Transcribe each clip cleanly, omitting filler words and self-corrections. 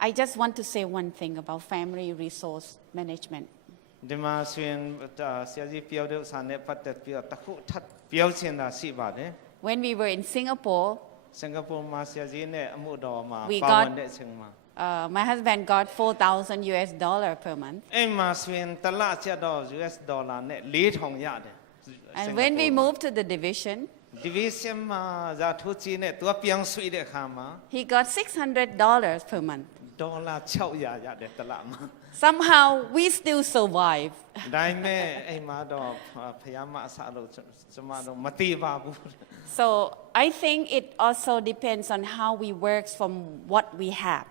I just want to say one thing about family resource management. ဒီမှာဆိုရင်ဆရာကြီးပြောတဲ့ဥစ္စာနဲ့ပတ်သက်ပြီးတော့တစ်ခုထပ်ပြောချင်တာရှိပါတယ် When we were in Singapore, စင်ကာပူမှာဆရာကြီးနဲ့အမှုတော်မှာ We ပါ got- ဝင်တဲ့အချိန်မှာ my husband got $4,000 per month. အဲ့မှာဆိုရင်တစ်လကျတော့ US ဒေါ်လာနဲ့4,000ရတယ် And when we moved to the division, division မှာဇာထိုးကြီးနဲ့သူကပြောင်းရွှေ့တဲ့အခါမှာ he got $600 per month. ဒေါ်လာ600ရတယ်တစ်လမှာ Somehow, we still survive. ဒါပေမဲ့အဲ့မှာတော့ဖယားမအစားလို့ကျွန်မတို့မတိပါဘူး So I think it also depends on how we work from what we have.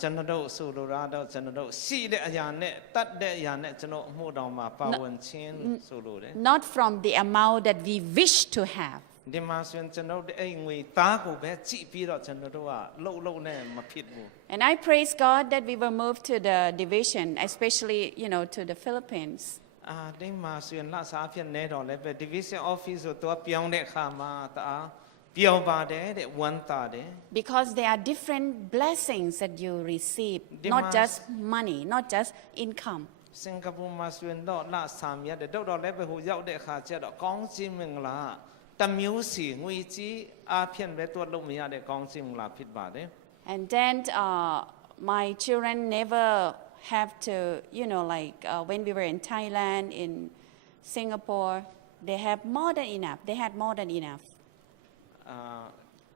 ကျွန်တော်တို့ဆိုလိုတာတော့ကျွန်တော်တို့ရှိတဲ့အရာနဲ့တတ်တဲ့အရာနဲ့ကျွန်တော်အမှုတော်မှာပါဝင်ခြင်းဆိုလိုတယ် Not from the amount that we wish to have. ဒီမှာဆိုရင်ကျွန်တော်တို့အဲ့ငွေသားကိုပဲကြည့်ပြီးတော့ကျွန်တော်တို့ကလှုပ်နဲ့မဖြစ်ဘူး And I praise God that we were moved to the division, especially, to the Philippines. ဒီမှာဆိုရင်လစားဖြစ်နေတော့လည်းပဲ division office ဆိုတော့ပြောင်းတဲ့အခါမှာတအားပြောင်းပါတယ်တဲ့ဝမ်းသာတယ် Because there are different blessings that you receive, not just money, not just income. စင်ကာပူမှာဆိုရင်တော့လစားမြတ်တယ်တော့လည်းပဲဟိုရောက်တဲ့အခါကျတော့ကောင်းခြင်းမင်္ဂလာတမျိုးစီငွေကြီးအားဖြင့်ပဲတွက်လို့မရတဲ့ကောင်းခြင်းမင်္ဂလာဖြစ်ပါတယ် And then my children never have to, when we were in Thailand, in Singapore, they have more than enough. They had more than enough.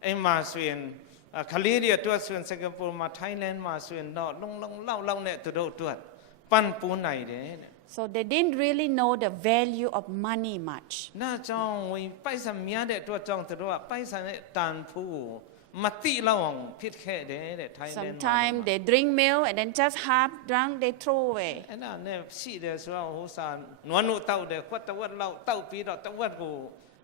အဲ့မှာဆိုရင်ခလေးတွေအတွက်ဆိုရင်စင်ကာပူမှာ Thailand မှာဆိုရင်တော့လုံလောက်နဲ့သူတို့အတွက်ပန်းပူးနိုင်တယ်တဲ့ So they didn't really know the value of money much. နာကြောင့်ဝင်ပိုက်ဆံများတဲ့အတွက်ကြောင့်သူတို့ကပိုက်ဆံနဲ့တန်ဖိုးမတိလောက်အောင်ဖြစ်ခဲ့တယ်တဲ့ Thailand မှာ Sometimes they drink milk and then just half drunk, they throw away. အဲ့ဒါနဲ့ရှိတယ်ဆိုတော့ဟိုစာနွားနို့တောက်တယ်ခွက်တဝက်လောက်တောက်ပြီးတော့တဝက်ကို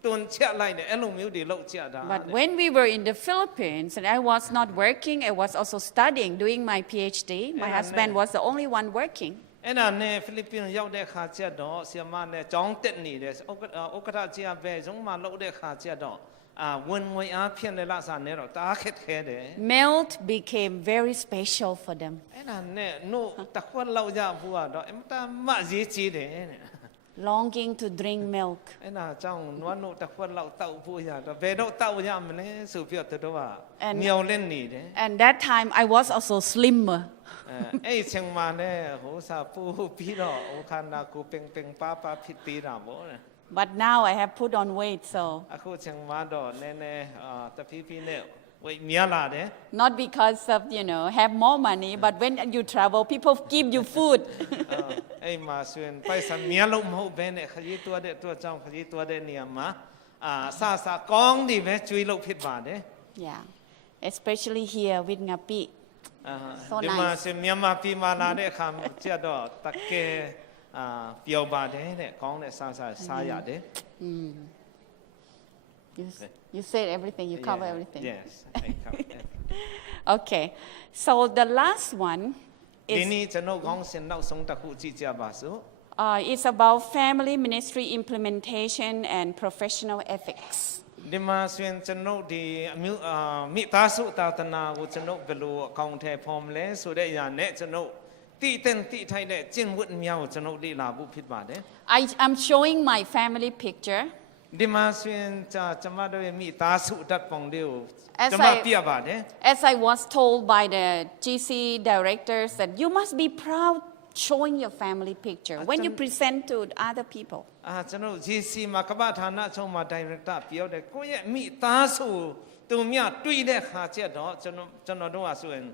တွန်းချက်လိုက်တယ်အဲ့လိုမျိုးတွေလောက်ချက်တာ But when we were in the Philippines and I was not working, I was also studying, doing my PhD. My husband was the only one working. အဲ့ဒါနဲ့ဖိလစ်ပင်းရောက်တဲ့ခါကျတော့ဆီယမနဲ့ကျောင်းတက်နေတယ်ဥက္ကဋ္ဌကြီးအပဲဆုံးမလောက်တဲ့ခါကျတော့ဝင်ငွေအားဖြင့်လည်းလာစားနေတော့တားခက်ခဲတယ် Milk became very special for them. အဲ့ဒါနဲ့နို့တစ်ခွက်လောက်ရဘူးကတော့အမတမရေးကြီးတယ်တဲ့ Longing to drink milk. အဲ့ဒါကြောင့်နွားနို့တစ်ခွက်လောက်တောက်ဖို့ရတော့ဘယ်တော့တောက်ရမလဲဆိုပြီးတော့သူတို့ကမျောလင့်နေတယ် And that time I was also slimmer. အဲ့အချိန်မှာလည်းဟိုစာပူပြီးတော့ဟိုခန္ဓာကိုယ်ပင်ပါဖြစ်သေးတာပေါ့ But now I have put on weight, so အခုအချိန်မှာတော့နည်းနည်းတဖြည်းဖြည်းနဲ့ဝိတ်များလာတယ် not because of have more money, but when you travel, people give you food. အဲ့မှာဆိုရင်ပိုက်ဆံများလို့မဟုတ်ဘဲနဲ့ခရီးသွားတဲ့အတွက်ကြောင့်ခရီးသွားတဲ့နေရာမှာစကောင်းတွေပဲကျွေးလို့ဖြစ်ပါတယ် Yeah, especially here with Ngapi. So ဒီမှာ nice. စမြန်မာပြည်မှာလာတဲ့အခါကျတော့တကယ်ပျော်ပါတယ်တဲ့ကောင်းတဲ့စားရတယ် You said everything. You cover everything. Yes, I cover everything. Okay, so the last one ဒီ is နေ့ကျွန်တော်ကောင်းစင်နောက်ဆုံးတစ်ခုကြည့်ကြပါစို့ it's about family ministry implementation and professional ethics. ဒီမှာဆိုရင်ကျွန်တော်ဒီမိသားစုတာသနာကိုကျွန်တော်ဘယ်လိုအကောင့်ထဲဖော်မလဲဆိုတဲ့အရာနဲ့ကျွန်တော်တိထိုက်တဲ့ကျင့်ဝတ်များကိုကျွန်တော်လေ့လာဖို့ဖြစ်ပါတယ် I'm showing my family picture. ဒီမှာဆိုရင်ကျွန်မတို့ရဲ့မိသားစုဓာတ်ပုံလေးကို As ကျွန်မပြပါတယ် As I was told by the GC directors that you must be proud showing your family picture when you present to other people. ကျွန်တော် GC မှာကပ္ပဌာနချုပ်မှာ director ပြောတယ်ကိုယ့်ရဲ့မိသားစုသူများတွေ့တဲ့ခါကျတော့ကျွန်တော်တို့ကဆိုရင်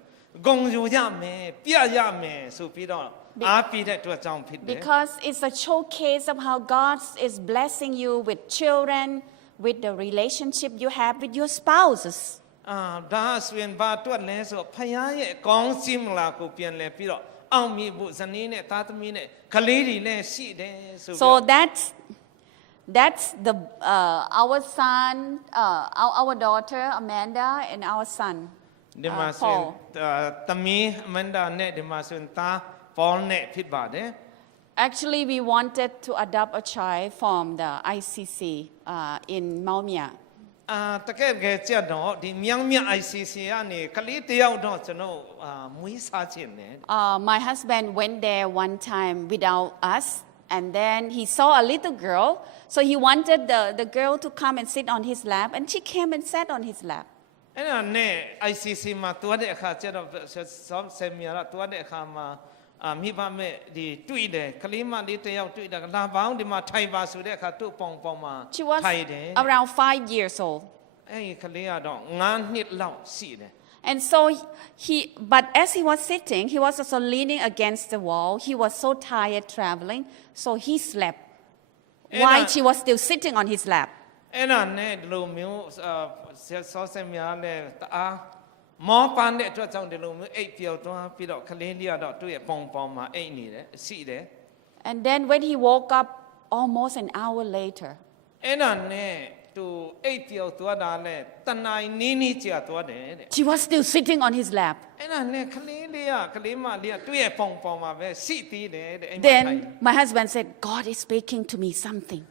ဂုဏ်ယူရမယ်ပြရမယ်ဆိုပြီးတော့အားပြတဲ့အတွက်ကြောင့်ဖြစ်တယ် Because it's a showcase of how God is blessing you with children, with the relationship you have with your spouses. ဒါဆိုရင်ဘာအတွက်လဲဆိုဖခင်ရဲ့ကောင်းချီးမင်္ဂလာကိုပြန်လဲပြီးတော့အောင်မြင်ဖို့ဇနီးနဲ့သားသမီးနဲ့ကလေးတွေလည်းရှိတယ်ဆို So that's the our son, our daughter Amanda, and our son ဒီမှာဆိုရင် Paul. သမီးအမန်ဒါနဲ့ဒီမှာဆိုရင်သားပေါနဲ့ဖြစ်ပါတယ် Actually, we wanted to adopt a child from the ICC in Maumia. တကယ်ကြက်တော့ဒီမြောင်မြ ICC ကနေကလေးတယောက်တော့ကျွန်တော်မွေးစားခြင်းနဲ့ My husband went there one time without us, and then he saw a little girl. So he wanted the girl to come and sit on his lap, and she came and sat on his lap. အဲ့ဒါနဲ့ ICC မှာတွားတဲ့အခါကျတော့ဆောင်းဆယ်မြေလာတွားတဲ့အခါမှာမိဘမဲ့ဒီတွေ့တယ်ကလေးမလေးတယောက်တွေ့တာလာပေါင်းဒီမှာထိုင်ပါဆိုတဲ့အခါသူ့ပေါင်မှာ She was ထိုင်တယ် around 5 years old. အဲ့ဒီကလေးကတော့9 နှစ်လောက်ရှိတယ် And so but as he was sitting, he was also leaning against the wall. He was so tired traveling, so he slept while she was still sitting on his lap. အဲ့ဒါနဲ့ဒီလိုမျိုးဆောဆယ်များလဲတအားမောပန်းတဲ့အတွက်ကြောင့်ဒီလိုမျိုးအိပ်ပျော်သွားပြီးတော့ကလေးလေးကတော့သူ့ရဲ့ပေါင်မှာအိပ်နေတယ်ရှိတယ် And then when he woke up almost an hour later, အဲ့ဒါနဲ့သူအိပ်ပျော်သွားတာလဲတနိုင်နီးကြာသွားတယ်တဲ့ she was still sitting on his lap. အဲ့ဒါနဲ့ကလေးမလေးကသူ့ရဲ့ပေါင်မှာပဲရှိသေးတယ်တဲ့အိမ်မှာထိုင် Then my husband said, God is speaking to me something.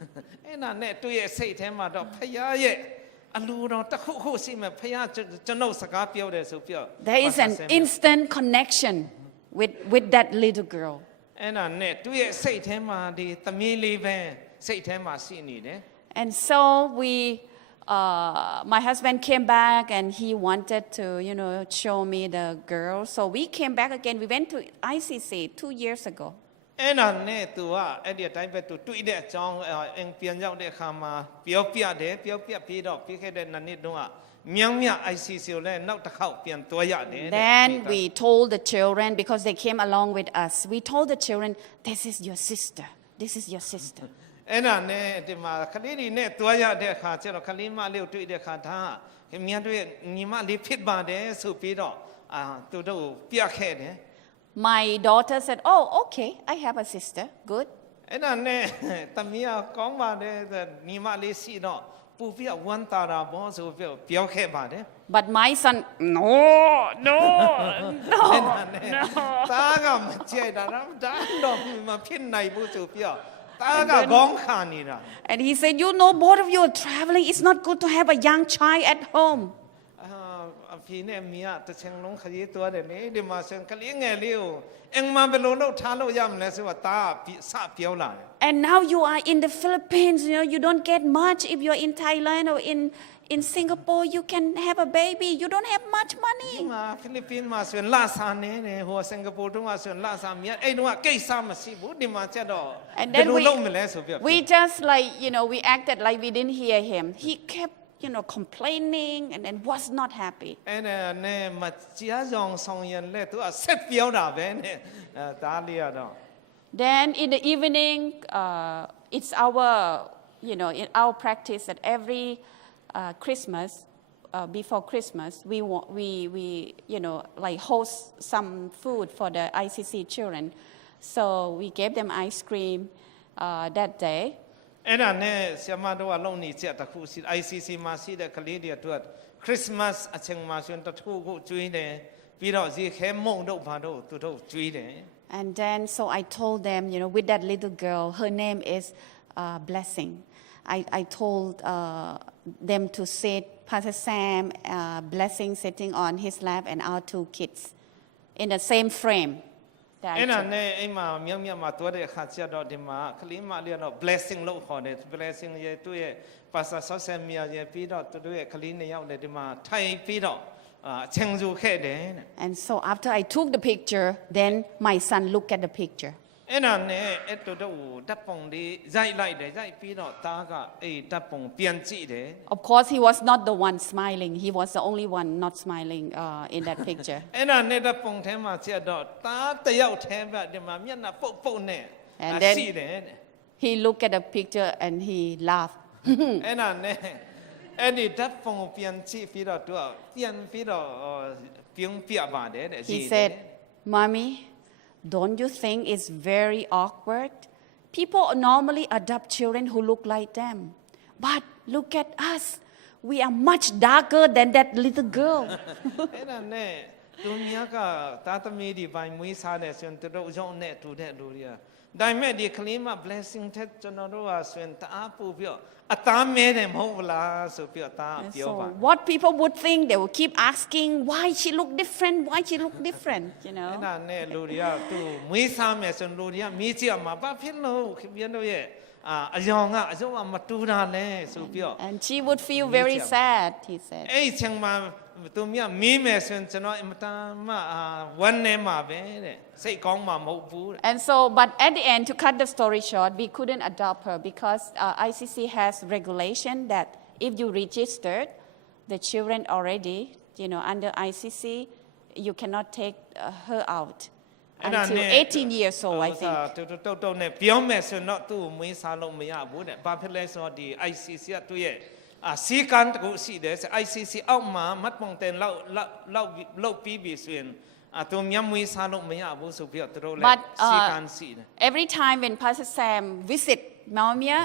အဲ့ဒါနဲ့သူ့ရဲ့စိတ်ထဲမှာတော့ဖခင်ရဲ့အလိုတော်တစ်ခုခုရှိမှဖခင်ကျွန်ုပ်စကားပြောတယ်ဆိုပြော There is an instant connection with that little girl. အဲ့ဒါနဲ့သူ့ရဲ့စိတ်ထဲမှာဒီသမီးလေးပဲစိတ်ထဲမှာရှိနေတယ် And so my husband came back and he wanted to, show me the girl. So we came back again. We went to ICC 2 years ago. အဲ့ဒါနဲ့သူကအဲ့ဒီအတိုင်းပဲသူတွေ့တဲ့အကြောင်းအင်ပြန်ရောက်တဲ့အခါမှာပြောပြပြီးတော့ပြီးခဲ့တဲ့နှစ်တုန်းကမြောင်မြ ICC ကိုလည်းနောက်တစ်ခေါက်ပြန်တွားရတယ် Then we told the children, because they came along with us, we told the children, this is your sister. This is your sister. အဲ့ဒါနဲ့ဒီမှာကလေးတွေနဲ့တွားရတဲ့အခါကျတော့ကလေးမလေးကိုတွေ့တဲ့အခါဒါမြတ်တို့ရဲ့ညီမလေးဖြစ်ပါတယ်ဆိုပြီးတော့သူတို့ပြခဲ့တယ် My daughter said, oh, okay, I have a sister. Good. အဲ့ဒါနဲ့သမီးကကောင်းပါတယ်ညီမလေးရှိတော့ပူပြဝမ်းသာတာဘောဆိုပြီးပြောခဲ့ပါတယ် But my son, no. တားကမကြိုက်တာတော့မဖြစ်နိုင်ဘူးဆိုပြောတားကခေါင်းခါနေတာ And he said, both of you are traveling. It's not good to have a young child at home. အဖေနဲ့အမေကတစ်ချိန်လုံးခရီးသွားတယ်လေဒီမှာဆိုကလေးငယ်လေးကိုအင်မန်ဘယ်လိုလုပ်ထားလို့ရမလဲဆိုတော့တားစပြောလာတယ် And now you are in the Philippines, you don't get much. If you're in Thailand or in Singapore, you can have a baby. You don't have much money. ဒီမှာဖိလစ်ပင်းမှာဆိုရင်လာစာနေတယ်ဟိုစင်ကာပူတုန်းကဆိုရင်လာစာမြတ်အဲ့တုန်းကကိစ္စမရှိဘူးဒီမှာကျတော့ဘယ်လိုလုပ်မလဲဆိုပြ we just we acted like we didn't hear him. He kept complaining and then was not happy. အဲ့ဒါနဲ့မကြားဆောင်ဆောင်ရင်လဲသူကဆက်ပြောတာပဲနဲ့ဒါလေးကတော့ Then in the evening, it's in our practice that every Christmas, before Christmas, we host some food for the ICC children. So we gave them ice cream that day. အဲ့ဒါနဲ့ဆရာမတို့ကလုံနေချက်တစ်ခုရှိ ICC မှာရှိတဲ့ကလေးတွေအတွက် Christmas အချိန်မှာဆိုရင်တစ်ခုခုကျွေးတယ်ပြီးတော့ဇီခဲမုံတို့ဘာတို့သူတို့ကျွေးတယ် And then so I told them, with that little girl, her name is Blessing. I told them to sit, Pastor Sam, Blessing sitting on his lap, and our 2 kids in the same frame. အဲ့ဒါနဲ့အိမ်မှာမြောင်မြတ်မှာတွားတဲ့အခါကျတော့ဒီမှာကလေးမလေးကတော့ blessing လို့ခေါ်တယ် blessing ရဲ့သူ့ရဲ့ pastor ဆောဆယ်မြတ်ရဲ့ပြီးတော့သူတို့ရဲ့ကလေး2ယောက်နဲ့ဒီမှာထိုင်ပြီးတော့အချိန်ယူခဲ့တယ် And so after I took the picture, then my son looked at the picture. အဲ့ဒါနဲ့အဲ့တို့ဓာတ်ပုံလေးရိုက်လိုက်တယ်ရိုက်ပြီးတော့သားကအဲ့ဓာတ်ပုံပြန်ကြည့်တယ် Of course, he was not the one smiling. He was the only one not smiling in that picture. အဲ့ဒါနဲ့ဓာတ်ပုံထဲမှာချက်တော့သားတယောက်ထဲပဲဒီမှာမျက်နှာပုတ်နဲ့ And then ရှိတယ် he looked at the picture and he laughed. အဲ့ဒါနဲ့အဲ့ဒီဓာတ်ပုံပြန်ကြည့်ပြီးတော့သူကပြန်ပြီးတော့ပြုံးပြပါတယ်တဲ့ He said, "Mommy, don't you think it's very awkward? People normally adopt children who look like them. But look at us. We are much darker than that little girl." အဲ့ဒါနဲ့သူများကသားသမီးဒီပိုင်းမွေးစားတယ်ဆိုရင်သူတို့ရုံနဲ့တူတဲ့လူတွေက ဒါပေမဲ့ဒီကလေးမ blessing တဲ့ကျွန်တော်တို့ကဆိုရင်တအားပူပြီးအသားမဲတယ်မဟုတ်ဘူးလားဆိုပြီးတော့ဒါ And ပြောပါ so what people would think, they will keep asking, why she look different, why she look different, you အဲ့ know. ဒါနဲ့လူတွေကသူ့မွေးစားမယ်ဆိုရင်လူတွေကမေးကြည့်အောင်ဘာဖြစ်လို့ခင်ဗျားတို့ရဲ့အယောင်ကအယောင်မတူတာလဲဆိုပြီးတော့ And she would feel very sad, he said. အဲ့ချိန်မှာသူမြမေးမယ်ဆိုရင်ကျွန်တော်အမတန်မှဝမ်းနေမှာပဲတဲ့စိတ်ကောင်းမှာမဟုတ်ဘူးတဲ့ And so, but at the end, to cut the story short, we couldn't adopt her because ICC has regulation that if you registered the children already, you know, under ICC, you cannot take her out until 18 years old, I think. တုတ်နဲ့ပြောမယ်ဆိုတော့သူ့မွေးစားလို့မရဘူးတဲ့ဘာဖြစ်လဲဆိုတော့ဒီ ICC ကသူ့ရဲ့စီကံတကူရှိတယ် ICC အောက်မှာမတ်ပုံတင်လောက်ပြီးပြီဆိုရင်သူများမွေးစားလို့မရဘူးဆိုပြီးတော့သူတို့လည်းစီကံရှိတယ် Every time when Pastor Sam visit Maumia,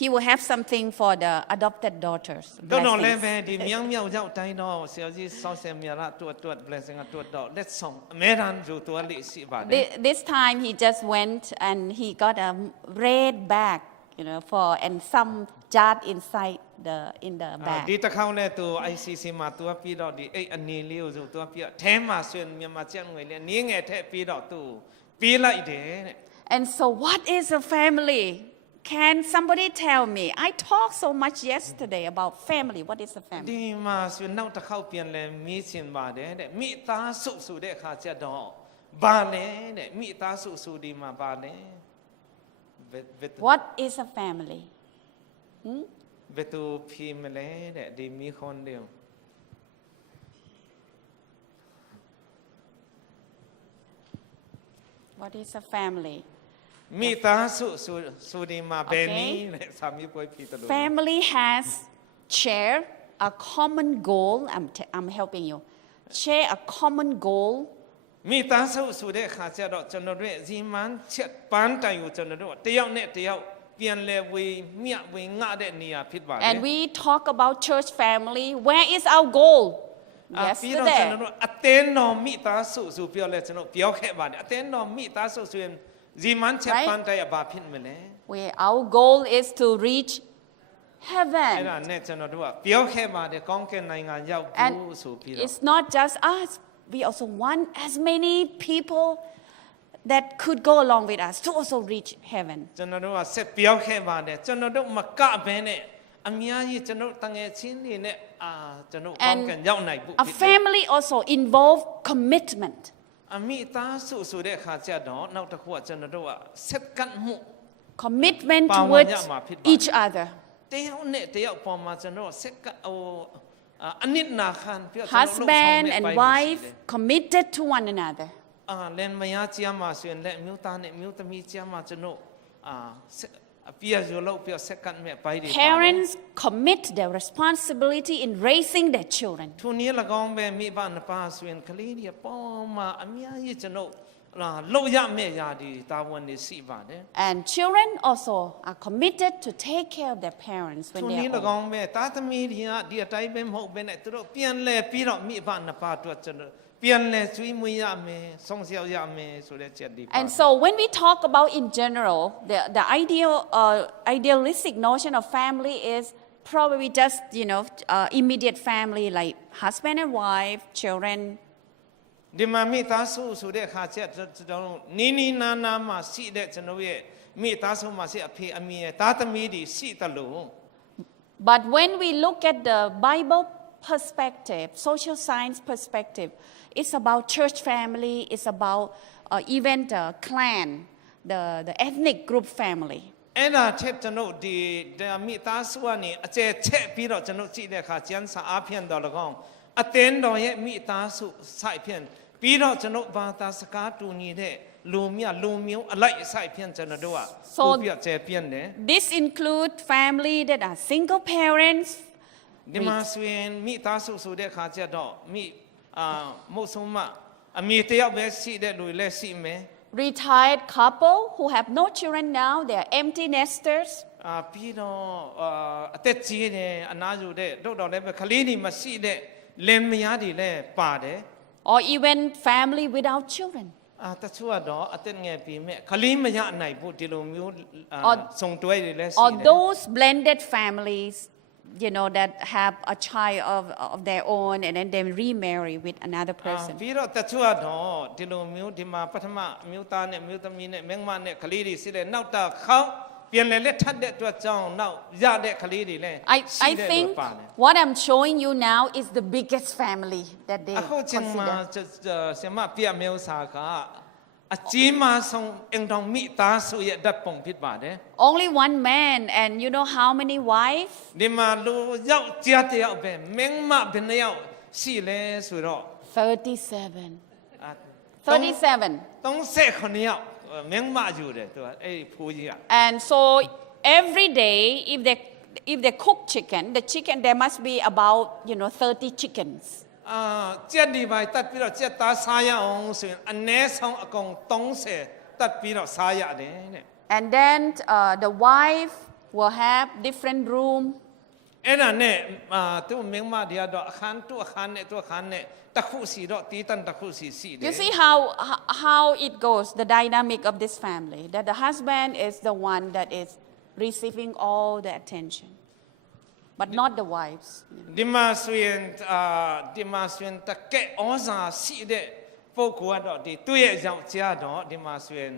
he will have something for the adopted daughters. တော့လည်း blessings. ပဲဒီမြောင်မြောက်ရောက်တိုင်းတော့ဆရာကြီးဆောက်ဆယ်မြလာတွတ် blessing တွတ်တော့ let's song အမေရန်ဂျူတွတ်လေးရှိပါတယ် This time he just went and he got a red bag, you know, and some jar inside in the bag. ဒီတစ်ခေါက်လဲသူ ICC မှာသူပြီးတော့ဒီအဲ့အနေလေးကိုဆိုသူပြီးတော့အဲမှာဆိုရင်မြန်မာကျပ်ငွေလဲနင်းငယ်ထက်ပြီးတော့သူပေးလိုက်တယ်တဲ့ And so, what is a family? Can somebody tell me? I talked so much yesterday about family. What is a ဒီ family? မှာဆိုနောက်တစ်ခေါက်ပြန်လဲမေးချင်ပါတယ်တဲ့မိသားစုဆိုတဲ့အခါကျတော့ဘာလဲတဲ့မိသားစုဆိုဒီမှာဘာလဲ What is a family? ဘယ်သူဖြေမလဲတဲ့ဒီမိခွန်းလေး What is a family? မိသားစုဆိုဒီမှာဘယ်နည်းလဲစာမေးပွဲဖြေတယ်လို့ Family has share a common goal. I'm helping you. Share a common goal. မိသားစုဆိုတဲ့အခါကျတော့ကျွန်တော်တို့ဇီမန်ချက်ပန်းတိုင်ကိုကျွန်တော်တို့တယောက်နဲ့တယောက်ပြန်လဲဝေမြဝေငှတဲ့နေရာဖြစ်ပါတယ် And we talk about church family. Where is our goal? ပြီးတော့ကျွန်တော် Yesterday. တို့အသင်းတော်မိသားစုဆိုပြောလဲကျွန်တော်ပြောခဲ့ပါတယ်အသင်းတော်မိသားစုဆိုရင်ဇီမန်ချက်ပန်းတိုင်ဘာဖြစ်မလဲ Our goal is to reach အဲ့ဒါ heaven. နဲ့ကျွန်တော်တို့ကပြောခဲ့ပါတယ်ကောင်းကင်နိုင်ငံရောက်ဖို့ဆိုပြီးတော့ It's not just us. We also want as many people that could go along with us to also reach heaven. ကျွန်တော်တို့ကဆက်ပြောခဲ့ပါတယ်ကျွန်တော်တို့မကဘဲနဲ့အများကြီးကျွန်တော်တငယ်ချင်းတွေနဲ့ကျွန်တော်ကောင်းကင်ရောက်နိုင်ဖို့ A family also involve commitment. အမိသားစုဆိုတဲ့အခါကျတော့နောက်တစ်ခုကကျွန်တော်တို့ကဆက်ကတ်မှု Commitment Pawan towards niya mapit ba? each other. တယောက်နဲ့တယောက်ပေါ်မှာကျွန်တော်ဆက်ကတ်အနစ်နာခံပြီးတော့ကျွန်တော်လှုပ်ဆောင် Husband တဲ့ and ပိုင်းတွေရှိ wife တယ် committed to one another. လန်မယားကြားမှာဆိုရင်လက်မျိုးသားနဲ့မျိုးသမီးကြားမှာကျွန်တော်အပြည့်ရလို့ပြဆက်ကတ်မဲ့ပိုင်းတွေ Parents commit their responsibility in raising their children. သူနည်း၎င်းပဲမိဘနှစ်ပါးဆိုရင်ကလေးတွေပေါ်မှာအများကြီးကျွန်တော်လောက်ရမယ့်ຢာဒီတာဝန်တွေရှိပါတယ် And children also are committed to take care of their parents သူ when န they ည်း are ၎ old. င်းပဲတာသမီတွေကဒီအတိုင်းပဲမဟုတ်ဘဲနဲ့သူတို့ပြန်လဲပြီးတော့မိဘနှစ်ပါးအတွက်ကျွန်တော်ပြန်လဲကျွေးမွေးရမယ်ဆုံးရှောက်ရမယ်ဆိုတဲ့ချက်ဒီပါ And so when we talk about in general, the idealistic notion of family is probably just, immediate family like husband and wife, children. ဒီမှာမိသားစုဆိုတဲ့အခါကျကျွန်တော်နီးနီးနားနားမှာရှိတဲ့ကျွန်တော်ရဲ့မိသားစုမှာရှိအဖေအမေတာသမီတွေရှိတယ်လို့ But when we look at the Bible perspective, social science perspective, it's about church family, it's about even the clan, the ethnic group family. အဲ့ဒါချက်ကျွန်တော်ဒီမိသားစုကနေအကျဲချက်ပြီးတော့ကျွန်တော်ကြည့်တဲ့အခါကျန်းစာအားဖြင့်တော့၎င်းအသင်းတော်ရဲ့မိသားစုစိုက်ဖြင့်ပြီးတော့ကျွန်တော်ဘာသာစကားတူညီတဲ့လူမျိုးအလိုက်စိုက်ဖြင့်ကျွန်တော်တို့ကပို့ပြကျဲပြင်းတယ် This include family that are single parents. ဒီမှာဆိုရင်မိသားစုဆိုတဲ့အခါကျတော့မဟုတ်ဆုံးမအမေတယောက်ပဲရှိတဲ့လူလည်းရှိမယ် Retired couple who have no children now, they are empty nesters. ပြီးတော့အသက်ကြီးတယ်အနာယူတဲ့တို့တော့လည်းပဲကလေးတွေမရှိတဲ့လင်မယားတွေလည်းပါတယ် Or even family without children. တချို့ကတော့အသက်ငယ်ပြီးမဲ့ခလေးမရနိုင်ဘူးဒီလိုမျိုးစုံတွဲတွေလည်းရှိ Or တယ် those blended families, that have a child of their own and then they remarry with another person. ပြီးတော့တချို့ကတော့ဒီလိုမျိုးဒီမှာပထမအမျိုးသားနဲ့အမျိုးသမီးနဲ့မိန်းမနဲ့ကလေးတွေရှိတယ်နောက်တာခေါင်းပြန်လဲလက်ထပ်တဲ့အတွက်ကြောင့်နောက်ရတဲ့ကလေးတွေလည်း I think what I'm showing you now is the biggest family that they အခုချိန်မှာ consider. ဆရာမပြမျိုးစာကအကြီးမားဆုံးအင်တော်မိသားစုရဲ့ဓာတ်ပုံဖြစ်ပါတယ် Only one man, and you know how many wives? ဒီမှာလူယောက်ျားတစ်ယောက်ပဲမိန်းမဘယ်နှယောက်ရှိလဲဆိုတော့ 37. 37. 39ယောက်မင်းမယူတယ်သူကအဲ့ဒီဖိုးကြီးက And so every day, if they cook chicken, there must be about 30 chickens. ကြက်ဒီပိုင်းတတ်ပြီးတော့ကြက်သားစားရအောင်ဆိုရင်အနည်းဆုံးအကုန်30တတ်ပြီးတော့စားရတယ်တဲ့ And then the wife will have different room. အဲ့ဒါနဲ့သူမင်းမတွေကတော့အခန်းသူ့အခန်းနဲ့သူ့အခန်းနဲ့တစ်ခုစီတော့တီးတန်တစ်ခုစီစီတယ် You see how it goes, the dynamic of this family, that the husband is the one that is receiving all the attention, but not the wives. ဒီမှာဆိုရင်တကယ်ဩဇာရှိတဲ့ပုဂ္ဂိုလ်ကတော့ဒီသူ့ရဲ့ယောက်ျားတော့ဒီမှာဆိုရင်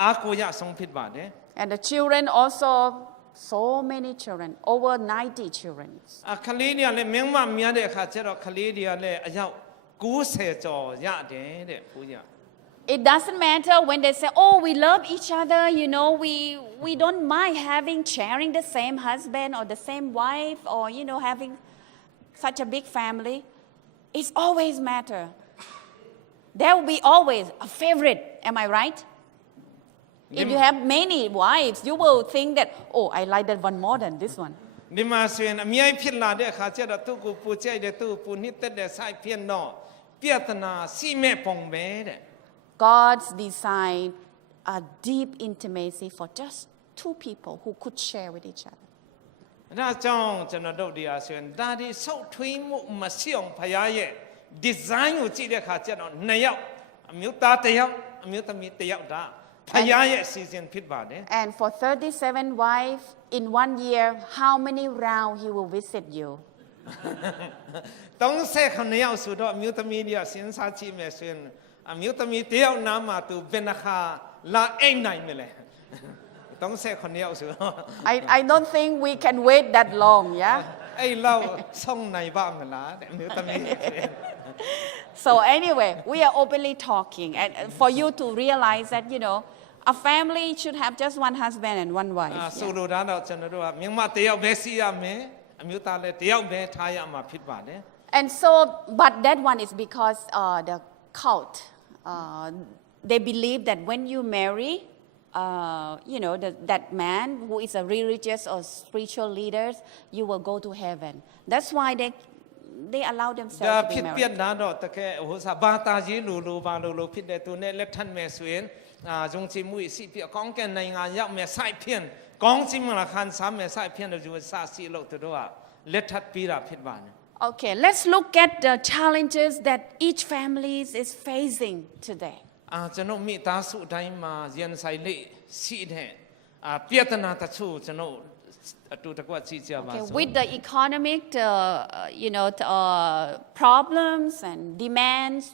အားကိုရဆုံးဖြစ်ပါတယ် And the children also, so many children, over 90 children. ခလေးတွေကလည်းမင်းမများတဲ့အခါကျတော့ခလေးတွေကလည်းအယောက်90ကျော်ရတယ်တဲ့ဘုရား It doesn't matter when they say, oh, we love each other, we don't mind sharing the same husband or the same wife or, having such a big family. It's always matter. There will be always a favorite, am I right? If you have many wives, you will think that, oh, I like that one more than this one. ဒီမှာဆိုရင်အမြဲဖြစ်လာတဲ့အခါကျတော့သူ့ကိုပူကြိုက်တယ်သူ့ကိုပူနှစ်သက်တဲ့ဆိုင်ဖြစ်တော့ပြဿနာစီမဲ့ပုံပဲတဲ့ God's designed a deep intimacy for just two people who could share with each other. ဒါကြောင့်ကျွန်တော်တို့တရားဆိုရင်ဒါဒီဆုတ်ထွေးမှုမရှိအောင်ဖရားရဲ့ design ကိုကြည့်တဲ့အခါကျတော့2ယောက်အမျိုးသား1ယောက်အမျိုးသမီး1ယောက်ဒါဖရားရဲ့အစီအစဉ်ဖြစ်ပါတယ် And for 37 wives in 1 year, how many rounds he will visit you? 39ယောက်ဆိုတော့အမျိုးသမီးတွေကစဉ်းစားကြည့်မယ်ဆိုရင်အမျိုးသမီး1ယောက်နားမှာသူဘယ်နှခါလာအိမ်နိုင်မလဲ39ယောက်ဆိုတော့ I don't think we can wait that long, yeah? အဲ့လောက်ဆုံးနိုင်ပါမလားတဲ့အမျိုးသမီး So anyway, we are openly talking, and for you to realize that, a family should have just one husband and one wife. ဆိုလိုတာတော့ကျွန်တော်တို့ကမြမ1ယောက်ပဲစီရမယ်အမျိုးသားလည်း1ယောက်ပဲထားရမှာဖြစ်ပါတယ် And so, but that one is because the cult, they believe that when you marry, that man who is a religious or spiritual leader, you will go to heaven. That's why they allow ဒါ themselves to ဖြစ် be ပြ married. တာတော့တကယ်ဟိုစားဘာသာရေးလိုဘာလိုဖြစ်တဲ့သူနဲ့လက်ထပ်မယ်ဆိုရင်ယုံကြည်မှုရှိပြကောင်းကင်နိုင်ငံရောက်မယ်ဆိုင်ဖြင့်ကောင်းခြင်းမလားခံစားမယ်ဆိုင်ဖြင့်တော့ယူဆစီလို့သူတို့ကလက်ထပ်ပြီးတာဖြစ်ပါတယ် Okay, let's look at the challenges that each family is facing today. ကျွန်တော်မိသားစုအတိုင်းမှာရင်ဆိုင်လေးရှိတဲ့ပြဿနာတချို့ကျွန်တော်အတူတကွကြည့်ကြပါစို့ With the economic, problems and demands,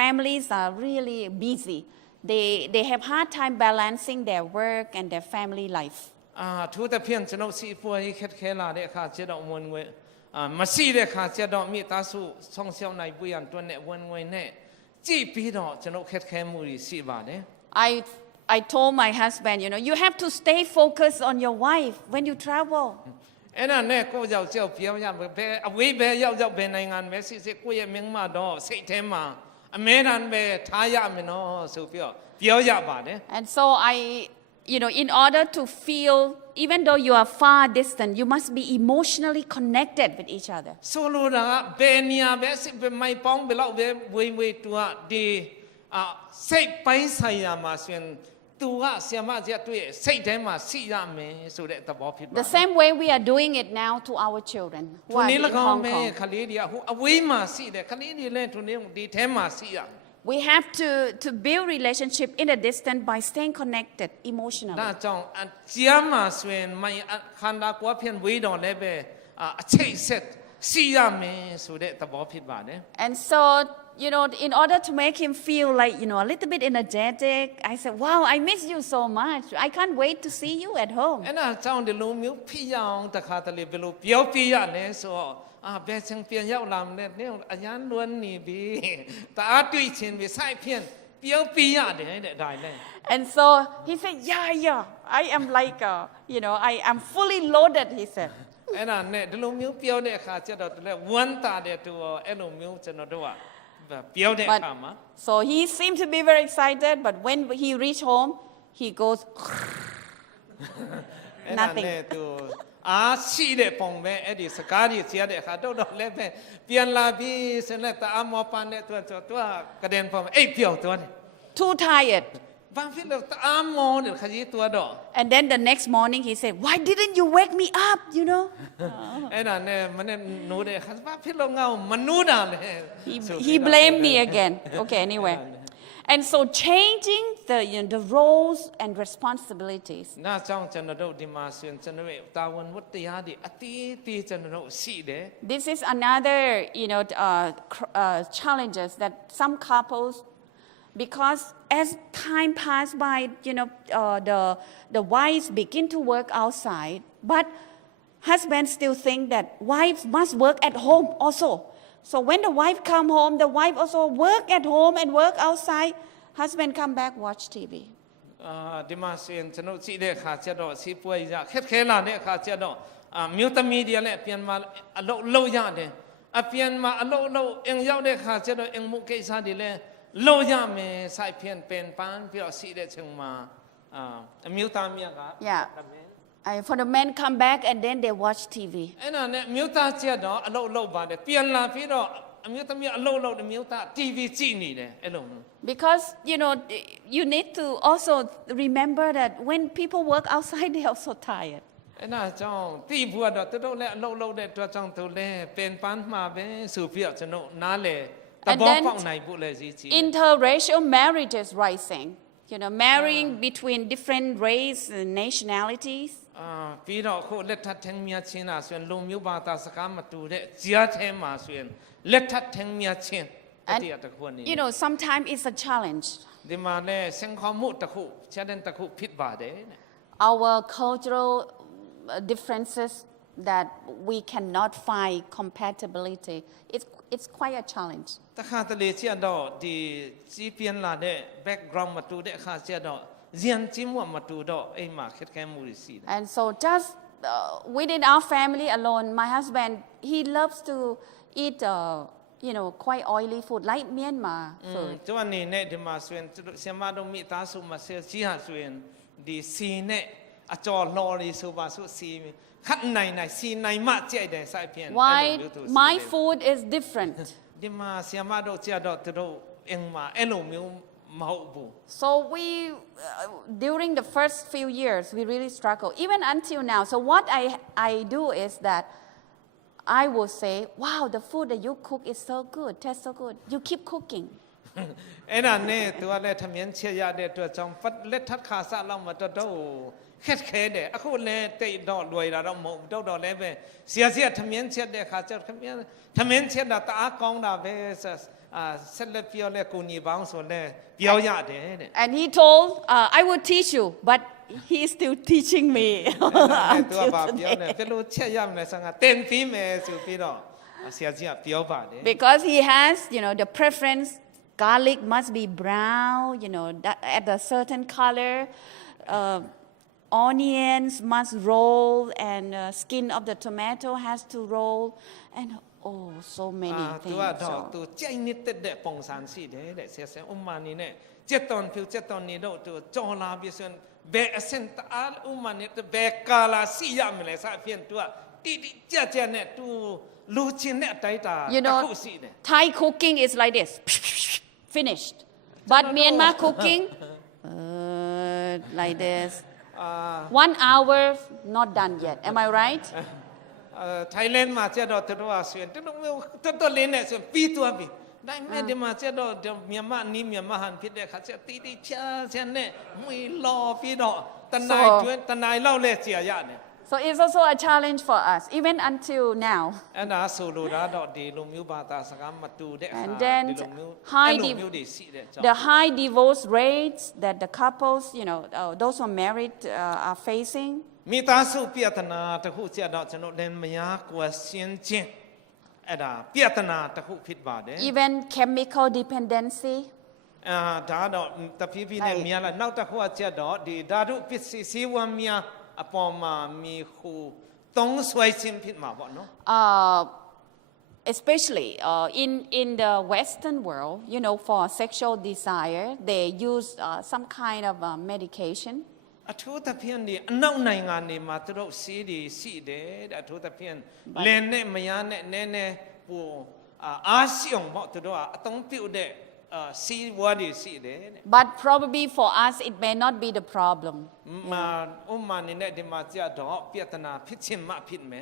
families are really busy. They have hard time balancing their work and their family life. သူတဖြင့်ကျွန်တော်စီပွားရေးခက်ခဲလာတဲ့အခါကျတော့ဝင်ငွေမရှိတဲ့အခါကျတော့မိသားစုဆောင်ရှောက်နိုင်ပြရန်တွန်းတဲ့ဝင်ငွေနဲ့ကြည့်ပြီးတော့ကျွန်တော်ခက်ခဲမှုတွေရှိပါတယ် I told my husband, you have to stay focused on your wife when you travel. အဲ့ဒါနဲ့ကိုကြောက်ကြောက်ပြောရမယ်ဘယ်အဝေးပဲရောက်ဘယ်နိုင်ငံပဲစစ်ကိုရဲ့မင်းမတော့စိတ်ထဲမှာအမဲတမ်းပဲထားရမယ်နော်ဆိုပြီးပြောရပါတယ် And so in order to feel, even though you are far distant, you must be emotionally connected with each other. ဆိုလိုတာဘယ်နေရာပဲစစ်ပဲမိုက်ပေါင်းဘယ်လောက်ပဲဝေးတူကဒီစိတ်ပိုင်းဆိုင်ရာမှာဆိုရင်သူကဆရာမကြီးတွေ့စိတ်ထဲမှာရှိရမယ်ဆိုတဲ့သဘောဖြစ်ပါတယ် The same way we are doing it now to our children who are in Hong Kong. ခလေးတွေကဟိုအဝေးမှာရှိတယ်ခလေးတွေလည်းသူနေဒီထဲမှာရှိရ we have to build relationship in a distance by staying connected ဒါ emotionally. ကြောင့်ကျမ်းမှာဆိုရင်မိုင်ခန္ဓာကိုယ်ဖြင့်ဝေးတော်လည်းပဲအချိတ်ဆက်စီရမယ်ဆိုတဲ့သဘောဖြစ်ပါတယ် And so, in order to make him feel like, a little bit energetic, I said, wow, I miss you so much. I can't wait to see you at home. အဲ့ဒါကြောင့်ဒီလိုမျိုးဖြစ်ရအောင်တခါတလေဘယ်လိုပြောပြရလဲဆိုတော့ဘယ်ချင်းပြန်ရောက်လာမလဲနင်းအရန်လွန်းနေပြီတအားတွေ့ချင်းပြီစိုက်ဖြင့်ပြောပြရတယ်တဲ့ဒါလည်း And so he said, yeah, I am like, I am fully loaded, he said. အဲ့ဒါနဲ့ဒီလိုမျိုးပြောတဲ့အခါကျတော့လည်းဝမ်းသာတဲ့သူအဲ့လိုမျိုးကျွန်တော်တို့ကပြောတဲ့အခါမှာ So he seemed to be very excited, but when he reached home, he goes, အဲ့ဒါနဲ့သူအားရှိတဲ့ပုံပဲအဲ့ဒီစကားကြီးကြားတဲ့အခါတော့လည်းပဲပြန်လာပြီးစနဲ့တအားမောပန်းတဲ့သူကကတဲ့ပုံအိပ်ပျော်သွားတယ် too tired. ဘာဖြစ်လို့တအားမောတယ်ခကြီးသွားတော့ And then the next morning he said, why didn't you wake me up, အဲ့ဒါနဲ့မနေ့နိုးတဲ့ခါဘာဖြစ်လို့ငါ့ကိုမနိုးတာလဲ He blamed me again. Okay, anyway. And so changing the roles and responsibilities. နာကြောင့်ကျွန်တော်တို့ဒီမှာဆိုရင်ကျွန်တော်ရဲ့တာဝန်ဝတ္တရားတွေအတီးတီးကျွန်တော်တို့ရှိတယ် This is another, challenges that some couples, because as time passed by, the wives begin to work outside, but husbands still think that wives must work at home also. So when the wife come home, the wife also work at home and work outside. Husband come back, watch TV. ဒီမှာဆိုရင်ကျွန်တော်ကြည့်တဲ့အခါကျတော့စီးပွားရေးခက်ခဲလာတဲ့အခါကျတော့မြို့သမီးတွေလည်းအပြန်မှာအလုပ်လုပ်ရတယ်အပြန်မှာအလုပ်အင်ရောက်တဲ့အခါကျတော့အင်မှုကိစ္စတွေလည်းလုပ်ရမယ်စိုက်ဖြင့်ပင်ပန်းပြီးတော့စီးတဲ့ချိန်မှာအမျိုးသားမြတ်က Yeah. For the men come back and then they watch TV. အဲ့ဒါနဲ့မြို့သားကျတော့အလုပ်ပါတယ်ပြန်လာပြီးတော့အမျိုးသမီးအလုပ်မြို့သား TV ကြည့်နေတယ်အဲ့လို Because, you need to also remember that when people work outside, they're also tired. အဲ့ဒါကြောင့်တိဖို့တော့သူတို့လည်းအလုပ်တဲ့အတွက်ကြောင့်သူလည်းပင်ပန်းမှာပဲဆိုပြီးတော့ကျွန်တော်နားလေတဘောပေါက်နိုင်ဖို့လည်းရည်ကြီး Interracial marriage is rising. Marrying between different race and nationalities. ပြီးတော့အခုလက်ထပ်ထင်းမြတ်ချင်းဆိုရင်လူမျိုးဘာသာစကားမတူတဲ့ကြားထဲမှာဆိုရင်လက်ထပ်ထင်းမြတ်ချင်းတရားတစ်ခုနေ Sometimes it's a challenge. ဒီမှာလည်းစင်ခေါ်မှုတစ်ခုချက်တဲ့တစ်ခုဖြစ်ပါတယ် Our cultural differences that we cannot find compatibility. It's quite a challenge. တခါတလေကျတော့ဒီကြီးပြင်းလာတဲ့ background မတူတဲ့အခါကျတော့ဇန်ချင်းမတူတော့အိမ်မှာခက်ခဲမှုတွေရှိတယ် And so just within our family alone, my husband, he loves to eat, quite oily food, like Myanmar food. ကျန်နေနဲ့ဒီမှာဆိုရင်ဆီမတို့မိသားစုမှာဆီကြီးဟာဆိုရင်ဒီစီနဲ့အကျော်လော်ရီဆိုပါဆိုစီခတ်နိုင်စီနိုင်မကြိုက်တယ်စိုက်ပြန် Why my food is different? ဒီမှာဆီမတို့ကျတော့သူတို့အင်မှာအဲ့လိုမျိုးမဟုတ်ဘူး So we, during the first few years, we really struggle, even until now. So what I do is that I will say, wow, the food that you cook is so good, tastes so good. You keep cooking. အဲ့ဒါနဲ့သူကလည်းထမင်းချက်ရတဲ့အတွက်ကြောင့်လက်ထပ်ခါစားလောက်မတော့ခက်ခဲတယ်အခုလည်းတိတ်တော့လွယ်တာတော့မဟုတ်တော့လည်းပဲဆရာထမင်းချက်တဲ့ခါကျထမင်းချက်တာတအားကောင်းတာပဲဆက်လက်ပြောလဲကိုညီပေါင်းဆိုလဲပြောရတယ်တဲ့ And he told, I will teach you, but he's still teaching me. သူကပြောတယ်ဘယ်လိုချက်ရမလဲဆိုငါတင်ပြီးမယ်ဆိုပြီးတော့ဆရာကြီးကပြောပါတယ် Because he has, the preference, garlic must be brown, at a certain color. Onions must roll, and skin of the tomato has to roll, and so many things. သူကတော့သူကြိုက်နေတဲ့ပုံစံရှိတယ်တဲ့ဆရာဥမာနေနဲ့ချက်တော်နေတော့သူကြော်လာပြီးဆိုရင်ဘယ်အဆင့်တအားဥမာနဲ့ဘယ်ကာလာစီရမလဲစအပြင်သူကတိကြနဲ့သူလူချင်းနဲ့အတိုက်တာတစ်ခုရှိတယ် Thai cooking is like this, finished. But Myanmar cooking, like this. 1 hour not done yet. Am I right? Thailand မှာကျတော့သူတို့ကဆိုရင်တော်တော်လေးနဲ့ဆိုပြီးသွားပြီ ได้แม่เดี๋ยวมาเจ้าดอกเดี๋ยวเมียมานี่เมียมาหันพิษเด็กขาเจ้าตีเช้าเช้าเนี่ยมวยรอพี่ดอกตะนายจวนตะนายเล่าเล่เสียยะเนี่ย So it's also a challenge for us, even until now. อันนั้นสูรูดาดอกดีลงมิวบาตาสกามมาดูเด็ก And ดี then ลงมิว high ลงมิวดีสิเด็ก the high divorce rates that the couples, those who are married are facing. มีตาสูเปียตนาตะคุเจ้าดอกจนเล่นมายากว่าเสียนเจงอันนั้นเปียตนาตะคุผิดบาดเด้ Even chemical dependency. ดาดอกตะพี่เนี่ยเมียละนอกตะคุเจ้าดอกดีดาดุพิสิว่าเมียอปอมามีคู่ต้องสวยซิมผิดมาบ่เนาะ Especially in the Western world, for sexual desire, they use some kind of medication. อทุตะเพียนนี่นอกในงานนี่มาตรกสีดีสีเดอทุตะเพียนเลนเนมยาเนเนปูอาเซียงบ่ตรกต้องปิวเดสีวัวดีสีเด But probably for us, it may not be the problem. มามานี่เนี่ยดิมาเจ้าดอกเปียตนาพิชิมมาพิดแม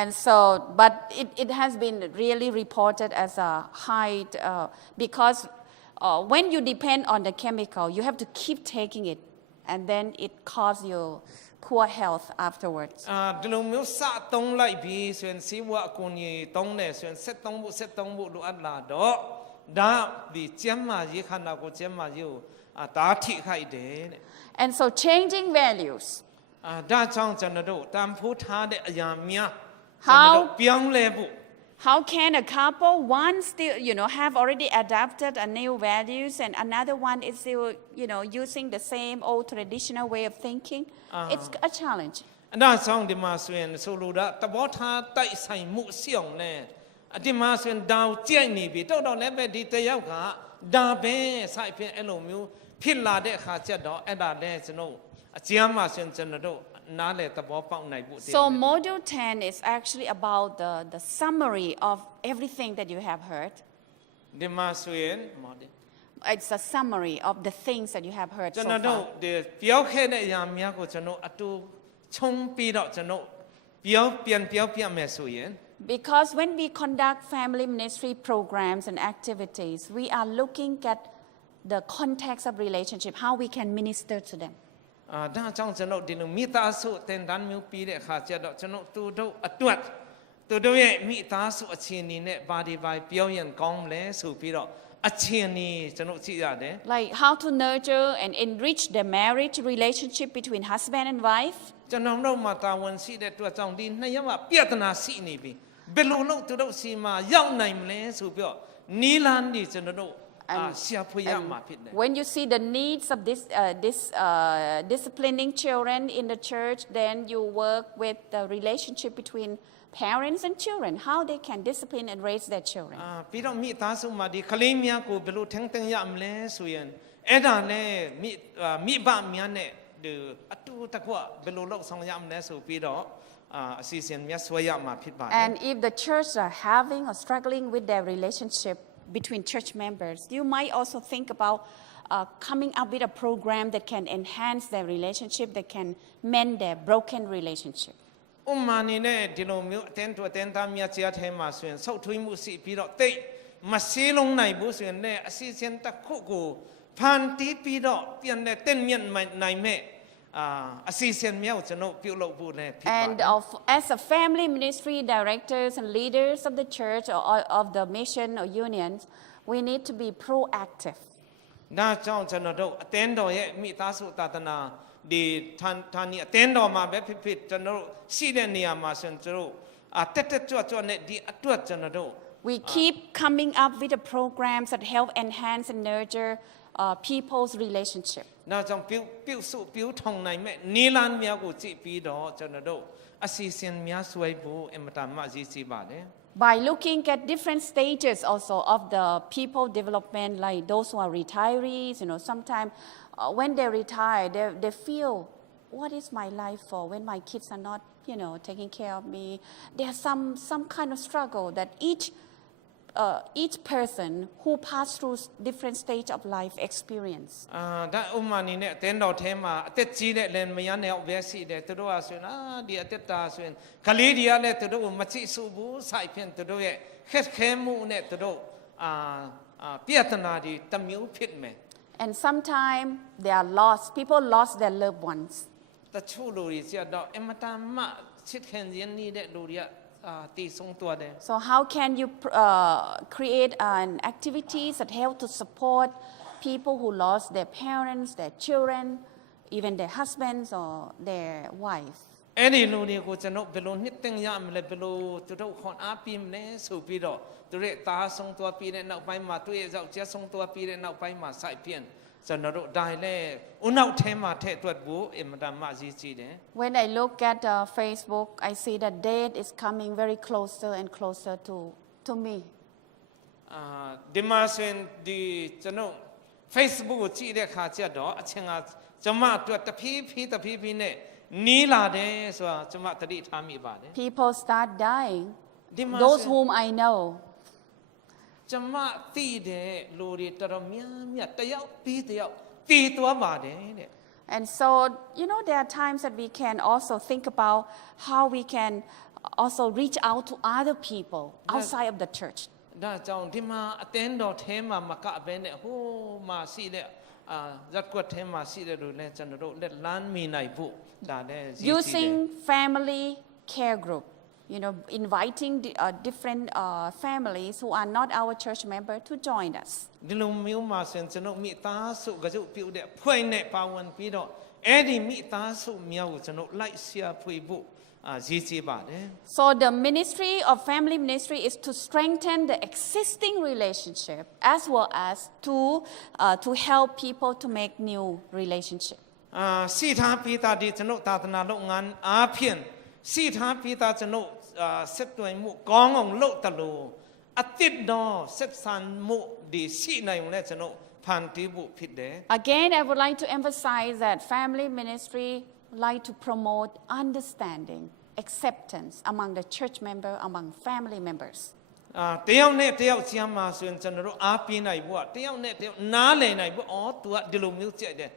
And so, but it has been really reported as a high, because when you depend on the chemical, you have to keep taking it, and then it causes you poor health afterwards. ดลงมิวสะตรงไล่บีส่วนสีวัวกุนีตรงเนี่ยส่วนเซตตรงบุดูอัลลาดอดาบีเจียมมายีขันนากูเจียมมาอยู่ตาที่ใครเด And so changing values. ด้าจ้องจันดูตามผู้ท้าเดยามเมีย How can a couple, one still, have already adapted a new values and another one is still, using the same old traditional way of thinking? It's a challenge. ด้าจ้องดิมาส่วนสูรุดาตะบอท้าไตใส่มุเสียงเนี่ยดิมาส่วนดาวเจียนี่บีต้องเนี่ยแบบดีเตียวกะดาเบใส่เพียงอารมณ์มิวพิลาเดขาเจดอเอดาเดสโนเจียมาส่วนจันดูSo module 10 is actually about the summary of everything that you have heard. It's a summary of the things that you have heard so far. Because when we conduct family ministry programs and activities, we are looking at the context of relationship, how we can minister to them. ด้าจ้องจะโนดินมีตาสุเต็นดันมิวปีเดขาเจดจะโนตูดูอัดวัดตูดูเยมีตาสุอเชียนีเนี่ยบาดีบายเปียวยันกองเลยสู่ปีดออเชียนีจะโนจิยาเด Like how to nurture and enrich the marriage relationship between husband and wife. จะน้องเรามาตาวันสีเดตัวจ้องดินในยามว่าเปียตนาสีนี่ปีเบลูโนตูดูสีมาย่องในมเลยสู่ปีนีลันดีจะโนWhen you see the needs of this disciplining children in the church, then you work with the relationship between parents and children, how they can discipline and raise their children. พี่ต้องมีตาสุมาดีคลีมียกูเบลูทั้งตั้งยามเลยสุยันเอ็ดานเนี่ยมีบ้านมีอันเนี่ยดูอัตุตะกัวเบลูโลกสองยามเลยสู่พี่ดอกซีเซียนมีสวยยามมาพิดบา And if the church are having or struggling with their relationship between church members, you might also think about coming up with a program that can enhance their relationship, that can mend their broken relationship. มานี่เนี่ยดิโลมิวเต็นตัวเต็นตามยาเจียเทมาส่วนสุทุยมุสีปีดอกเตะมาซีลงในบุส่วนเนี่ยซีเซนตะคุกูพันตีปีดอกเปลี่ยนเนี่ยเต้นเมียนในแม่ซีเซนเมียวจะโนปิวโลบูเนี่ย And as a family ministry directors and leaders of the church or of the mission or unions, we need to be proactive. น่าจ้องจะโนโดเต้นดอกเนี่ยมีตาสุตาตนาดีท่านนี่เต้นดอกมาแบบผิดจะโนซีเดนียมาส่วนจะโนเต็ดจ่อเนี่ยดีตัวจะโนโด We keep coming up with the programs that help enhance and nurture people's relationship. น่าจังปิ้วสุปิ้วทองในแม่นีลันเมียกูจีปีดอจันโดอาศิเซียนเมียสวยบูเอ็มตามมาจีซีบาเด By looking at different stages also of the people development, like those who are retirees, sometimes when they retire, they feel, what is my life for when my kids are not, taking care of me? There's some kind of struggle that each person who passed through different stage of life experience. ได้มานี่เนี่ยเต้นดอกเทมาเต็ดจีเนี่ยเล่นไม่ยันแนวเวสีเดตัวว่าส่วนเดียเต็ดตาส่วนคลีเดียเนี่ยตัวมาจิสูบูใส่เพียนตัวเยเข็ดเข้มูเนี่ยตัว ပြဿနာတွေတစ်မျိုးဖြစ်မယ် And sometimes they are lost. People lost their loved ones. တချို့လူတွေကြတော့အမတန်မှချစ်ခင်ရင်းနှီးတဲ့လူတွေကတည်ဆုံးသွားတယ် So how can you create an activities that help to support people who lost their parents, their children, even their husbands or their wives? အဲ့ဒီလူတွေကိုကျွန်တော်ဘယ်လိုနှစ်သိမ့်ရမလဲဘယ်လိုသူတို့ခွန်အားပေးမလဲဆိုပြီးတော့သူတို့သားဆုံးသွားပြီးတဲ့နောက်ပိုင်းမှာသူ့ရဲ့ယောက်ျားဆုံးသွားပြီးတဲ့နောက်ပိုင်းမှာစိုက်ပြင်းကျွန်တော်တို့ဒါလည်းဦးနောက်ထဲမှာထည့်တွက်ဖို့အင်မတန်မှအရေးကြီးတယ် When I look at Facebook, I see that death is coming very closer and closer to me. ဒီမှာဆိုရင်ဒီကျွန်တော် Facebook ကိုကြည့်တဲ့အခါကျတော့အချင်းကကျွန်မအတွက်တဖြည်းဖြည်းနဲ့နီးလာတယ်ဆိုတာကျွန်မသတိထားမိပါတယ် People start dying. ဒီမှာ Those whom I know. ကျွန်မသိတဲ့လူတွေတော်တော်များတယောက်ပြီးတယောက်တည်သွားပါတယ်တဲ့ And so, there are times that we can also think about how we can also reach out to other people outside of the church. ဒါကြောင့်ဒီမှာအသင်းတော်ထဲမှာမကဘဲနဲ့ဟိုမှာရှိတဲ့ဇက်ကွက်ထဲမှာရှိတဲ့လူလည်းကျွန်တော်တို့လက်လန်းမိနိုင်ဖို့ဒါလည်းရည်ကြီးတယ် Using family care group, inviting different families who are not our church member to join us. ဒီလိုမျိုးမှာဆိုရင်ကျွန်တော်မိသားစုကစုပြုတဲ့ဖွဲ့နဲ့ပါဝင်ပြီးတော့အဲ့ဒီမိသားစုများကိုကျွန်တော်လိုက်ရှာဖွေဖို့ရည်ကြီးပါတယ် So the ministry of family ministry is to strengthen the existing relationship as well as to help people to make new relationship. စီထားပြီးသားဒီကျွန်တော်သာသနာလုပ်ငန်းအားဖြင့်စီထားပြီးသားကျွန်တော်ဆက်သွယ်မှုကောင်းအောင်လုပ်တယ်လို့အတိတ်တော့ဆက်ဆံမှုဒီရှိနိုင်လဲကျွန်တော်ဖန်တီးဖို့ဖြစ်တယ် Again, I would like to emphasize that family ministry like to promote understanding, acceptance among the church member, among family members. တယောက်နဲ့တယောက်ကြားမှာဆိုရင်ကျွန်တော်တို့အားပေးနိုင်ဖို့တယောက်နဲ့တယောက်နားလည်နိုင်ဖို့သူကဒီလိုမျိုးကြည့်တယ်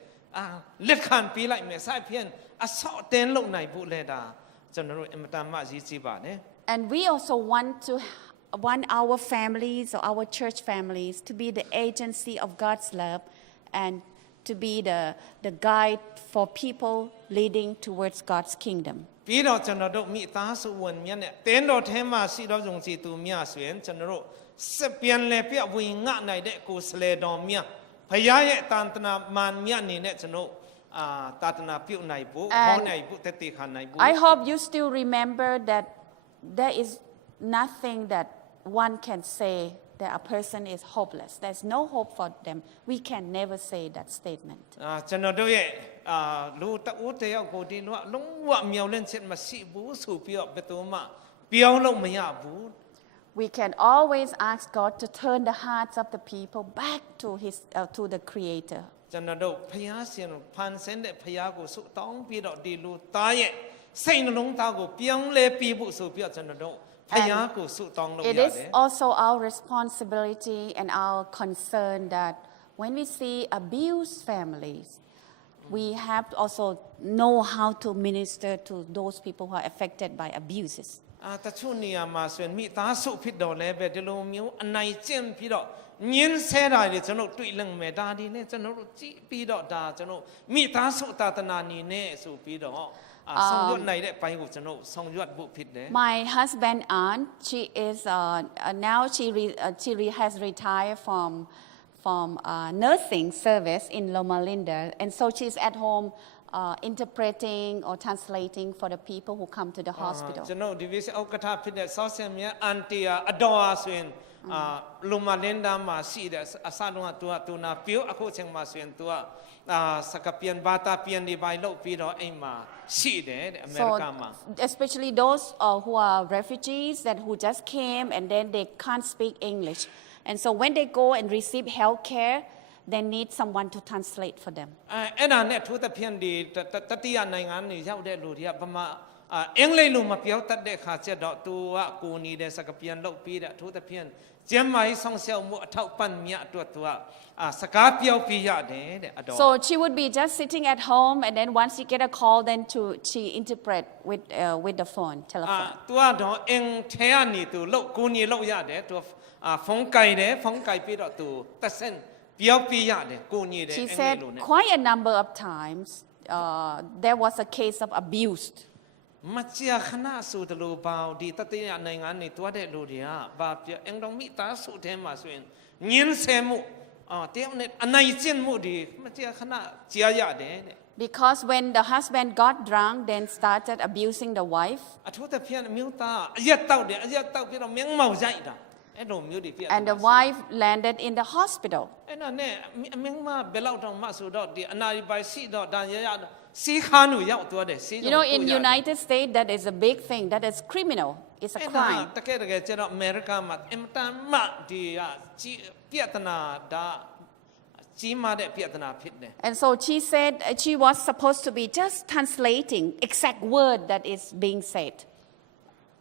လက်ခံပေးလိုက်မယ်စိုက်ဖြင့်အဆောက်အတင်းလုပ်နိုင်ဖို့လဲဒါကျွန်တော်တို့အင်မတန်မှရည်ကြီးပါတယ် And we also want our families or our church families to be the agency of God's love and to be the guide for people leading towards God's kingdom. ပြီးတော့ကျွန်တော်တို့မိသားစုဝင်မြတ်နဲ့တင်းတော်ထဲမှာရှိတော်ယုံကြည်သူများဆိုရင်ကျွန်တော်တို့စပြန်လဲပြဝင်ငှနိုင်တဲ့ကိုယ်စလဲတော်များဘုရားရဲ့တန်တနာမန်မြတ်နေနဲ့ကျွန်တော်တာတနာပြုတ်နိုင်ဖို့ဟောနိုင်ဖို့တည်တည်ခံနိုင်ဖို့ I hope you still remember that there is nothing that one can say that a person is hopeless. There's no hope for them. We can never say that statement. ကျွန်တော်တို့ရဲ့လူတဦးတယောက်ကိုဒီတော့လုံးဝမြောက်လင့်ချက်မရှိဘူးဆိုပြီးတော့ဘယ်သူမှပြောင်းလို့မရဘူး We can always ask God to turn the hearts of the people back to the Creator. ကျွန်တော်တို့ဖျားရှင်ဖန်ဆင်းတဲ့ဖျားကိုဆုတောင်းပြီးတော့ဒီလူသားရဲ့စိတ်နှလုံးသားကိုပြောင်းလဲပြီးဖို့ဆိုပြီးတော့ကျွန်တော်တို့ဖျားကိုဆုတောင်းလို့ရတယ် It is also our responsibility and our concern that when we see abused families, we have to also know how to minister to those people who are affected by abuses. တချို့နေရာမှာဆိုရင်မိသားစုဖြစ်တော်လဲပဲဒီလိုမျိုးအနိုင်ကျင့်ပြီးတော့ညင်းဆဲတာတွေကျွန်တော်တွေ့လင့်မယ်ဒါဒီနဲ့ကျွန်တော်တို့ကြည့်ပြီးတော့ဒါကျွန်တော်မိသားစုသာသနာနေနဲ့ဆိုပြီးတော့ဆောင်ရွက်နိုင်တဲ့ဘိုင်းကိုကျွန်တော်ဆောင်ရွက်ဖို့ဖြစ်တယ် My husband aunt, she is now she has retired from nursing service in Loma Linda, and so she's at home interpreting or translating for the people who come to the hospital. ကျွန်တော်ဒီဝိဥက္ကဋ္ဌဖြစ်တဲ့ဆောက်ဆင်မြတ်အန်တီယာအတော်အားဆိုရင်လူမလင်ဒါမှာရှိတဲ့အစလုံးကသူနာပြောအခုချိန်မှာဆိုရင်သူကစကပြန်ဘာတာပြန်ဒီဘိုင်လို့ပြီးတော့အိမ်မှာရှိတယ်တဲ့အမေရိကန်မှာ Especially those who are refugees who just came and then they can't speak English, and so when they go and receive health care, they need someone to translate for them. အဲ့ဒါနဲ့ထိုးသဖြင့်ဒီတတိယနိုင်ငံတွေရောက်တဲ့လူတွေကဗမာ အင်္ဂလိပ်လိုမပြောတတ်တဲ့ခါကျတော့ तू ကကိုနေတဲ့စကားပြန်လုပ်ပြီးတဲ့အထူးသဖြင့်ကျမ်းမာရေးဆောင်ရှောက်မှုအထောက်ပံ့မြတ်အတွက် तू ကစကားပြောပြရတယ်တဲ့အတော် So she would be just sitting at home, and then once she get a call, then she interpret with the phone, telephone. तू ကတော့အင်ထဲကနေ तू လုပ်ကိုနေလုပ်ရတယ် तू ဖုန်းကြိုက်တယ်ဖုန်းကြိုက်ပြီးတော့ तू တက်ဆင့်ပြောပြရတယ်ကိုနေတယ် She အင်္ဂလိ said ပ်လိုနဲ့ quite a number of times there was a case of abuse. မကြာခဏဆိုတလို့ပေါ့ဒီတတိယနိုင်ငံနေတွားတဲ့လူတွေကဘာပြောအင်တော်မိသားစုထဲမှာဆိုရင်ညင်းဆဲမှုတယောက်နဲ့အနိုင်ကျင့်မှုဒီမကြာခဏကြားရတယ်တဲ့ Because when the husband got drunk, then started abusing the wife. အထူးသဖြင့်အမျိုးသားအရက်တောက်တယ်အရက်တောက်ပြီးတော့မျက်မှောက်ရိုက်တာအဲ့လိုမျိုးတွေပြ And the wife landed in the hospital. အဲ့တော့နဲ့အမင်းမဘယ်လောက်တောင်မှဆိုတော့ဒီအနာရီပိုင်စီတော့ဒါရရစီခါနူရောက်သွားတယ်စီ You know, in United States, that is a big thing. That is criminal. It's a crime. တကယ်ကျတော့အမေရိကမှာအင်တန်မှဒီပြဿနာဒါကြီးမားတဲ့ပြဿနာဖြစ်တယ် And so she said she was supposed to be just translating exact word that is being said.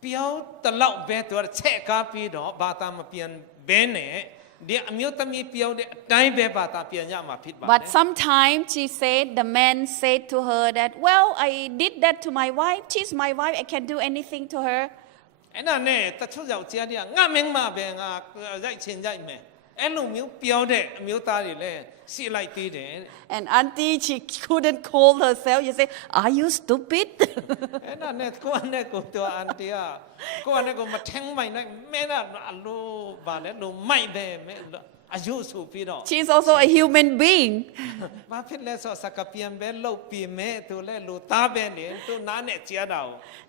ပြောတလောက်ပဲသူချက်ကားပြီးတော့ဘာသာမပြန်ဘဲနဲ့ဒီအမျိုးသမီးပြောတဲ့အတိုင်းပဲဘာသာပြန်ရမှာဖြစ်ပါတယ် But sometimes she said the man said to her that, well, I did that to my wife. She's my wife. I can do anything to her. အဲ့ဒါနဲ့တချို့ယောက်ျားတွေကငါမင်းမပဲငါရိုက်ချင်ရိုက်မယ်အဲ့လိုမျိုးပြောတဲ့အမျိုးသားတွေလည်းရှိလိုက်သေးတယ် And auntie, she couldn't call herself. You say, are you stupid? အဲ့ဒါနဲ့ကိုယ့်နဲ့ကိုယ်တော်အန်တီကကိုယ့်နဲ့ကိုယ်မထင်းမိုင်နဲ့မဲတာအလိုပါလေလိုမိုက်တယ်မဲအယုဆိုပြီးတော့ She's also a human being. ဘာဖြစ်လဲဆိုစကားပြန်ပဲလုပ်ပြီးမဲသူလည်းလူသားပဲလေသူနားနဲ့ကြားတာ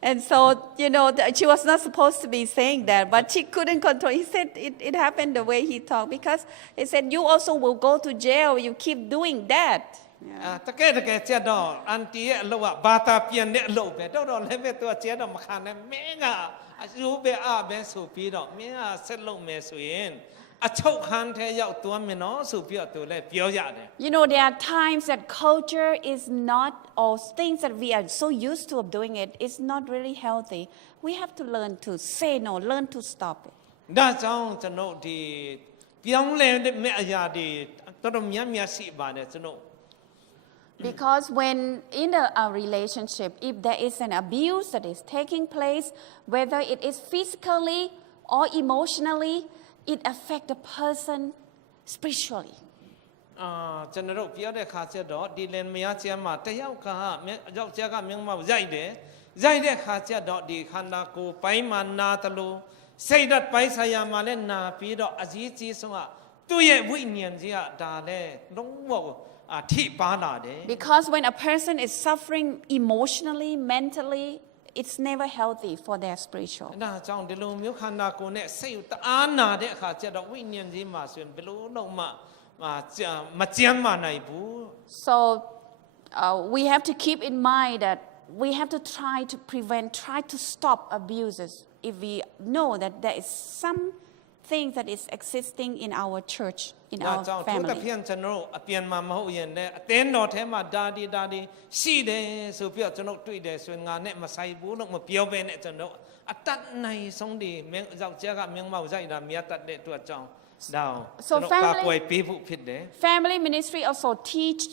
And so, you know, she was not supposed to be saying that, but she couldn't control. He said it happened the way he talked, because he said, you also will go to jail. You keep doing that. တကယ်ကျတော့အန်တီရဲ့အလုပ်ကဘာသာပြန်တဲ့အလုပ်ပဲတော့လည်းပဲသူကကျဲတော့မခံနဲ့မင်းကအယုပဲအပဲဆိုပြီးတော့မင်းကဆက်လုပ်မယ်ဆိုရင်အချုပ်ခန်းထဲရောက်သွားမယ်နော်ဆိုပြီးတော့သူလည်းပြောရတယ် You know, there are times that culture is not, or things that we are so used to of doing it, is not really healthy. We have to learn to say no, learn to stop it. ဒါကြောင့်ကျွန်တော်ဒီပြောင်းလဲတဲ့မဲ့အရာတွေတော်တော်များများရှိပါတယ်ကျွန်တော် Because when in a relationship, if there is an abuse that is taking place, whether it is physically or emotionally, it affects the person spiritually. ကျွန်တော်ပြောတဲ့ခါကျတော့ဒီလင်မယားကျမ်းမှာတယောက်ကယောက်ျားကမြင်မောက်ရိုက်တယ်ရိုက်တဲ့ခါကျတော့ဒီခန္ဓာကိုယ်ပိုင်းမှာနာတလို့စိတ်ဓာတ်ပိုင်းဆိုင်ရာမှာလည်းနာပြီးတော့အကြီးကြီးဆုံးကသူ့ရဲ့ဝိညာဉ်ကြီးကဒါလည်းလုံးဝထိပါလာတယ် Because when a person is suffering emotionally, mentally, it's never healthy for their spiritual. ဒါကြောင့်ဒီလိုမျိုးခန္ဓာကိုယ်နဲ့စိတ်တအားနာတဲ့အခါကျတော့ဝိညာဉ်ကြီးမှာဆိုရင်ဘယ်လိုလုံးမှမကြမ်းမာနိုင်ဘူး So we have to keep in mind that we have to try to prevent, try to stop abuses if we know that there is something that is existing in our church, in ဒါ our ကြောင့်သူတစ်ဖြ family. င့်ကျွန်တော်အပြန်မှာမဟုတ်ရင်လည်းအတင်းတော်ထဲမှာဒါဒီရှိတယ်ဆိုပြီးတော့ကျွန်တော်တွေ့တယ်ဆိုရင်ငါနဲ့မဆိုင်ဘူးလို့မပြောဘဲနဲ့ကျွန်တော်အတတ်နိုင်ဆုံးဒီယောက်ျားကမြင်မောက်ရိုက်တာမြတ်တတ်တဲ့အတွက်ကြောင့်ဒါကျွန်တော်ကာကွယ်ပေးဖို့ဖြစ်တယ် Family ministry also teach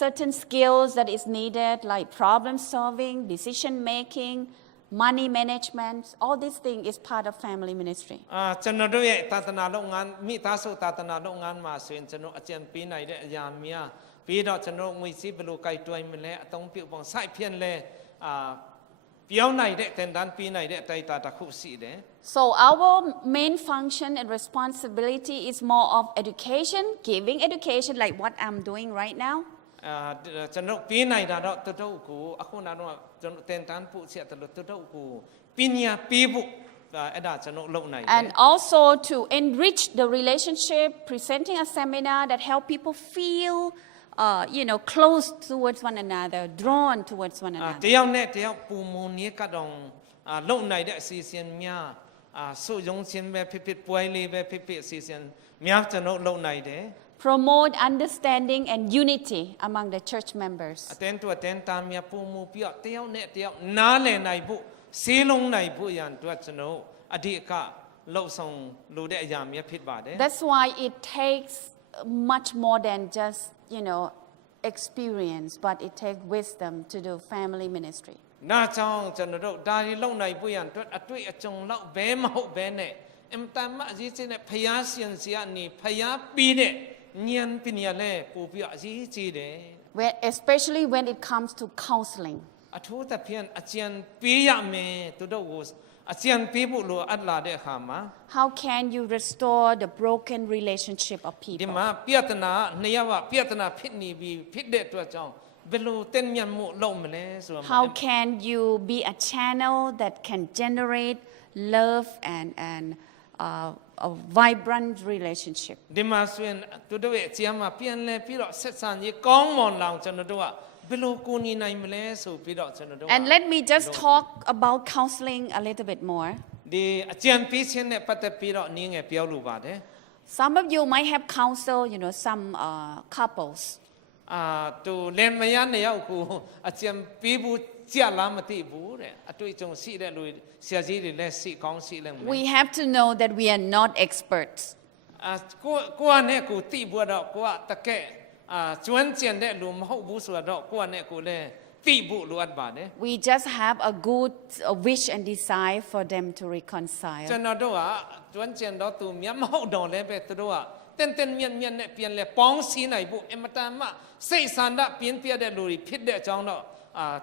certain skills that is needed, like problem solving, decision making, money management. All these things is part of family ministry. ကျွန်တော်တို့ရဲ့သာသနာလုပ်ငန်းမိသားစုသာသနာလုပ်ငန်းမှာဆိုရင်ကျွန်တော်အကြံပေးနိုင်တဲ့အရာများပြီးတော့ကျွန်တော်ငွေစည်းဘယ်လိုကြိုက်တွိုင်းမလဲအသုံးပြုပုံစိုက်ဖြင့်လဲပြောင်းနိုင်တဲ့တင်တန်းပေးနိုင်တဲ့အတိုင်းအတာတစ်ခုရှိတယ် So our main function and responsibility is more of education, giving education like what I'm doing right now. ကျွန်တော်ပေးနိုင်တာတော့တတုတ်ကိုအခုနောက်တော့ကျွန်တော်တင်တန်းပို့ချက်တလို့တတုတ်ကိုပညာပေးဖို့အဲ့ဒါကျွန်တော်လုပ်နိုင်တယ် And also to enrich the relationship, presenting a seminar that help people feel close towards one another, drawn towards one တ another. ယောက်နဲ့တယောက်ပုံမူနည်းကတော့လုပ်နိုင်တဲ့အစီအစဉ်များစုယုံခြင်းပဲဖြစ်ဖြစ်ပွဲလေးပဲဖြစ်ဖြစ်အစီအစဉ်များကျွန်တော်လုပ်နိုင်တယ် promote understanding and unity among the church members. အတင်းတို့အတင်းသားများပုံမှုပြီးတော့တယောက်နဲ့တယောက်နားလည်နိုင်ဖို့စေလုံးနိုင်ဖို့ရန်အတွက်ကျွန်တော်အဓိကလှုပ်ဆောင်လိုတဲ့အရာများဖြစ်ပါတယ် That's why it takes much more than just, experience, but it takes wisdom to do family ministry. နာကြောင့်ကျွန်တော်တို့ဒါရီလုံနိုင်ဖို့ရန်အတွက်အတွေ့အကြုံလောက်ဘဲမဟုတ်ဘဲနဲ့အင်တန်မှအရေးကြီးတဲ့ဖျားရှင်စီကနေဖျားပြီးတဲ့ဉာဏ်ပညာလည်းပို့ပြီးအရေးကြီးတယ် Especially when it comes to counseling. အထူးသဖြင့်အကျဉ်ပေးရမယ်သူတို့ကိုအကျဉ်ပေးဖို့လိုအပ်လာတဲ့အခါမှာ How can you restore the broken relationship of ဒီ people? မှာပြဿနာနှစ်ယောက်ကပြဿနာဖြစ်နေပြီးဖြစ်တဲ့အတွက်ကြောင့်ဘယ်လိုတင်မြတ်မှုလုပ်မလဲဆိုတော့ How can you be a channel that can generate love and a vibrant relationship? ဒီမှာဆိုရင်သူတို့ရဲ့အကျဉ်မှာပြန်လဲပြီးတော့ဆက်ဆံရေးကောင်းမွန်လောင်ကျွန်တော်တို့ကဘယ်လိုကိုညီနိုင်မလဲဆိုပြီးတော့ကျွန်တော်တို့ And let me just talk about counseling a little bit more. ဒီအကျဉ်ပေးခြင်းနဲ့ပတ်သက်ပြီးတော့အနည်းငယ်ပြောလိုပါတယ် Some of you might have counseled, some couples. သူလင်မယားနှစ်ယောက်ကိုအကျဉ်ပေးဖို့ကြက်လားမသိဘူးတဲ့အတွေ့အကြုံရှိတဲ့လူဆရာကြီးတွေလည်းရှိကောင်းရှိလည်းမလဲ We have to know that we are not experts. ကိုကနဲ့ကိုသိဖို့တော့ကိုကတကယ်ကျွမ်းကျင်တဲ့လူမဟုတ်ဘူးဆိုတော့ကိုကနဲ့ကိုလည်းသိဖို့လိုအပ်ပါတယ် We just have a good wish and desire for them to reconcile. ကျွန်တော်တို့ကကျွမ်းကျင်တော့သူမျက်မဟုတ်တော့လည်းပဲသူတို့ကတင်းမြတ်နဲ့ပြန်လဲပေါင်းစည်းနိုင်ဖို့အင်မတန်မှစိတ်ဆန္ဒပြင်းပြတဲ့လူတွေဖြစ်တဲ့အကြောင်းတော့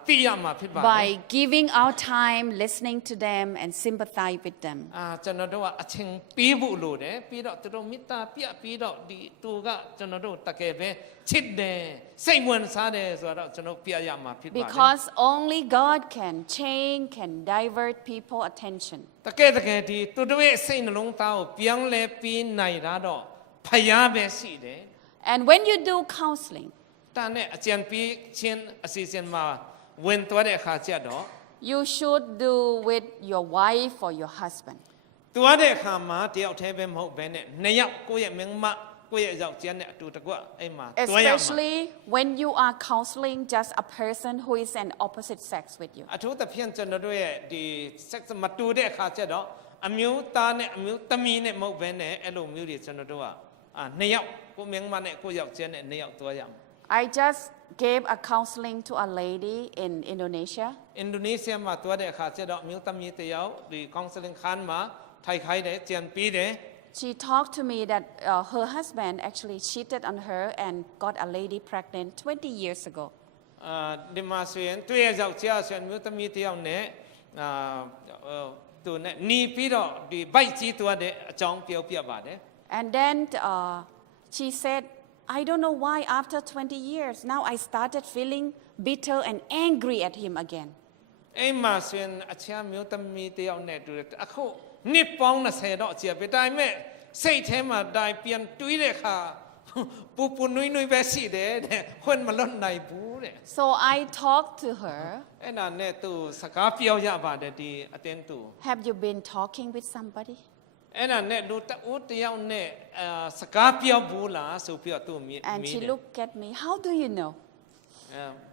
သိရမှာဖြစ်ပါတယ် By giving our time, listening to them and sympathize with them. ကျွန်တော်တို့ကအချင်းပေးဖို့လိုတယ်ပြီးတော့သူတို့မေတ္တာပြပြီးတော့ဒီသူကကျွန်တော်တို့တကယ်ပဲချစ်တယ်စိတ်ဝင်စားတယ်ဆိုတော့ကျွန်တော်ပြရမှာဖြစ်ပါတယ် Because only God can change, can divert people's attention. တကယ်ဒီသူတို့ရဲ့စိတ်နှလုံးသားကိုပြောင်းလဲပြီးနိုင်တာတော့ဖယားပဲရှိတယ် And when you do counseling, တာနဲ့အကျဉ်ပေးခြင်းအစီအစဉ်မှာဝင်သွားတဲ့အခါကျတော့ you should do with your wife or your husband. သွားတဲ့အခါမှာတယောက်တည်းပဲမဟုတ်ဘဲနဲ့နှစ်ယောက်ကိုယ့်ရဲ့မင်းမကိုယ့်ရဲ့ယောက်ျားနဲ့အတူတကွအဲ့မှာတွဲရမှာ Especially when you are counseling just a person who is an opposite sex with you. အထူးသဖြင့်ကျွန်တော်တို့ရဲ့ဒီ sex မတူတဲ့အခါကျတော့အမျိုးသားနဲ့အမျိုးသမီးနဲ့မဟုတ်ဘဲနဲ့အဲ့လိုမျိုးတွေကျွန်တော်တို့ကနှစ်ယောက်ကိုမင်းမနဲ့ကိုယ့်ယောက်ျားနဲ့နှစ်ယောက်တွဲရမှာ I just gave a counseling to a lady in Indonesia. အင်ဒိုနီးရှားမှာတွဲတဲ့အခါကျတော့အမျိုးသမီးတစ်ယောက်ဒီ counseling ခန်းမှာထိုင်ခိုင်းတယ်ကြံပြီးတယ် She talked to me that her husband actually cheated on her and got a lady pregnant 20 years ago. ဒီမှာဆိုရင်တွေ့ရယောက်ျားဆိုရင်အမျိုးသမီးတစ်ယောက်နဲ့သူနဲ့หนีပြီးတော့ဒီဘိုက်ကြီးတွဲတဲ့အကြောင်းပြောပြပါတယ် And then she said, I don't know why after 20 years, now I started feeling bitter and angry at him again. အိမ်မှာဆိုရင်အခြားမျိုးသမီးတစ်ယောက်နဲ့တွေ့တယ်အခုနှစ်ပေါင်း20တော့ကြာပြီဒါပေမဲ့စိတ်ထဲမှာဒါပြန်တွေးတဲ့အခါပူနွိပဲရှိတယ်တဲ့ခွင့်မလွတ်နိုင်ဘူးတဲ့ So I talked to her. အဲ့ဒါနဲ့သူစကားပြောရပါတယ်ဒီအတင်းသူ Have you been talking with somebody? အဲ့ဒါနဲ့လူတဦးတစ်ယောက်နဲ့စကားပြောဘူးလားဆိုပြီးတော့သူမြင် And she looked at me. How do you know?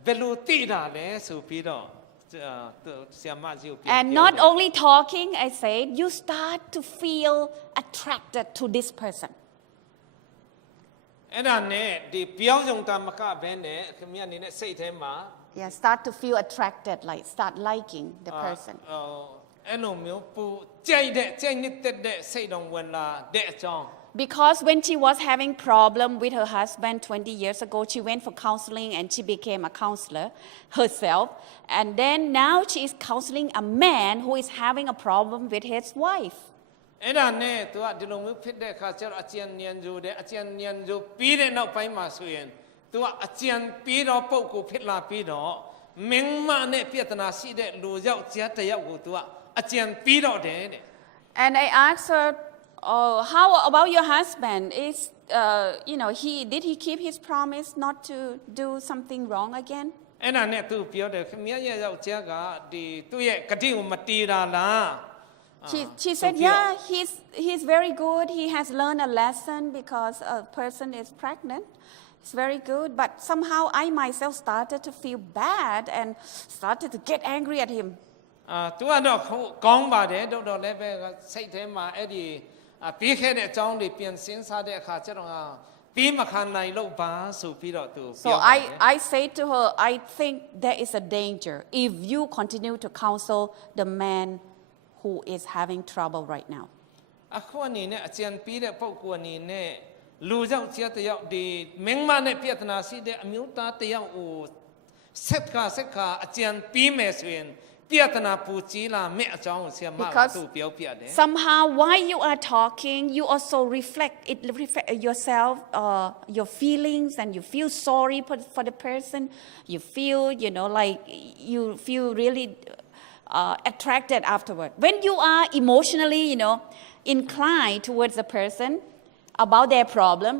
ဘယ်လိုသိတာလဲဆိုပြီးတော့ဆရာမကြီးကိုပြော And not only talking, I said, you start to feel attracted to this person. အဲ့ဒါနဲ့ဒီပြောင်းစုံတာမကဘဲနဲ့ခင်ဗျအနေနဲ့စိတ်ထဲမှာ Yeah, start to feel attracted, like start liking the person. အဲ့လိုမျိုးပူကြိုက်တဲ့စိတ်တော်ဝင်လာတဲ့အကြောင်း Because when she was having problem with her husband 20 years ago, she went for counseling and she became a counselor herself. And then now she is counseling a man who is having a problem with his wife. အဲ့ဒါနဲ့သူကဒီလိုမျိုးဖြစ်တဲ့အခါကျတော့အကျဉ်ဉာဏ်ကြိုတယ်အကျဉ်ဉာဏ်ကြိုပြီးတဲ့နောက်ပိုင်းမှာဆိုရင်သူကအကျဉ်ပြီးတော့ပုဂ္ဂိုလ်ဖြစ်လာပြီးတော့မင်းမနဲ့ပြဿနာရှိတဲ့လူယောက်ျားတစ်ယောက်ကိုသူကအကျဉ်ပြီးတော့တယ်တဲ့ And I asked her, how about your husband? Did he keep his promise not to do something wrong again? အဲ့ဒါနဲ့သူပြောတယ်ခင်ဗျရဲ့ယောက်ျားကဒီသူ့ရဲ့ဂတိကိုမတီးတာလား She said, yeah, he's very good. He has learned a lesson because a person is pregnant. It's very good. But somehow I myself started to feel bad and started to get angry at him. သူကတော့ကောင်းပါတယ်တော့လည်းပဲစိတ်ထဲမှာအဲ့ဒီပြီးခဲ့တဲ့အကြောင်းတွေပြန်စဉ်းစားတဲ့အခါကျတော့ပြီးမခံနိုင်လို့ပါဆိုပြီးတော့သူပြော So ပါတယ် I say to her, I think there is a danger if you continue to counsel the man who is having trouble right now. အခုအနေနဲ့အကျဉ်ပြီးတဲ့ပုဂ္ဂိုလ်အနေနဲ့လူယောက်ျားတစ်ယောက်ဒီမင်းမနဲ့ပြဿနာရှိတဲ့အမျိုးသားတစ်ယောက်ကိုစက်ခါအကျဉ်ပြီးမယ်ဆိုရင်ပြဿနာပူကြီးလာမဲ့အကြောင်းကိုဆရာမကသူ့ပြောပြတယ် Somehow while you are talking, you also reflect yourself, your feelings, and you feel sorry for the person. You feel, like you feel really attracted afterward. When you are emotionally, inclined towards a person about their problem,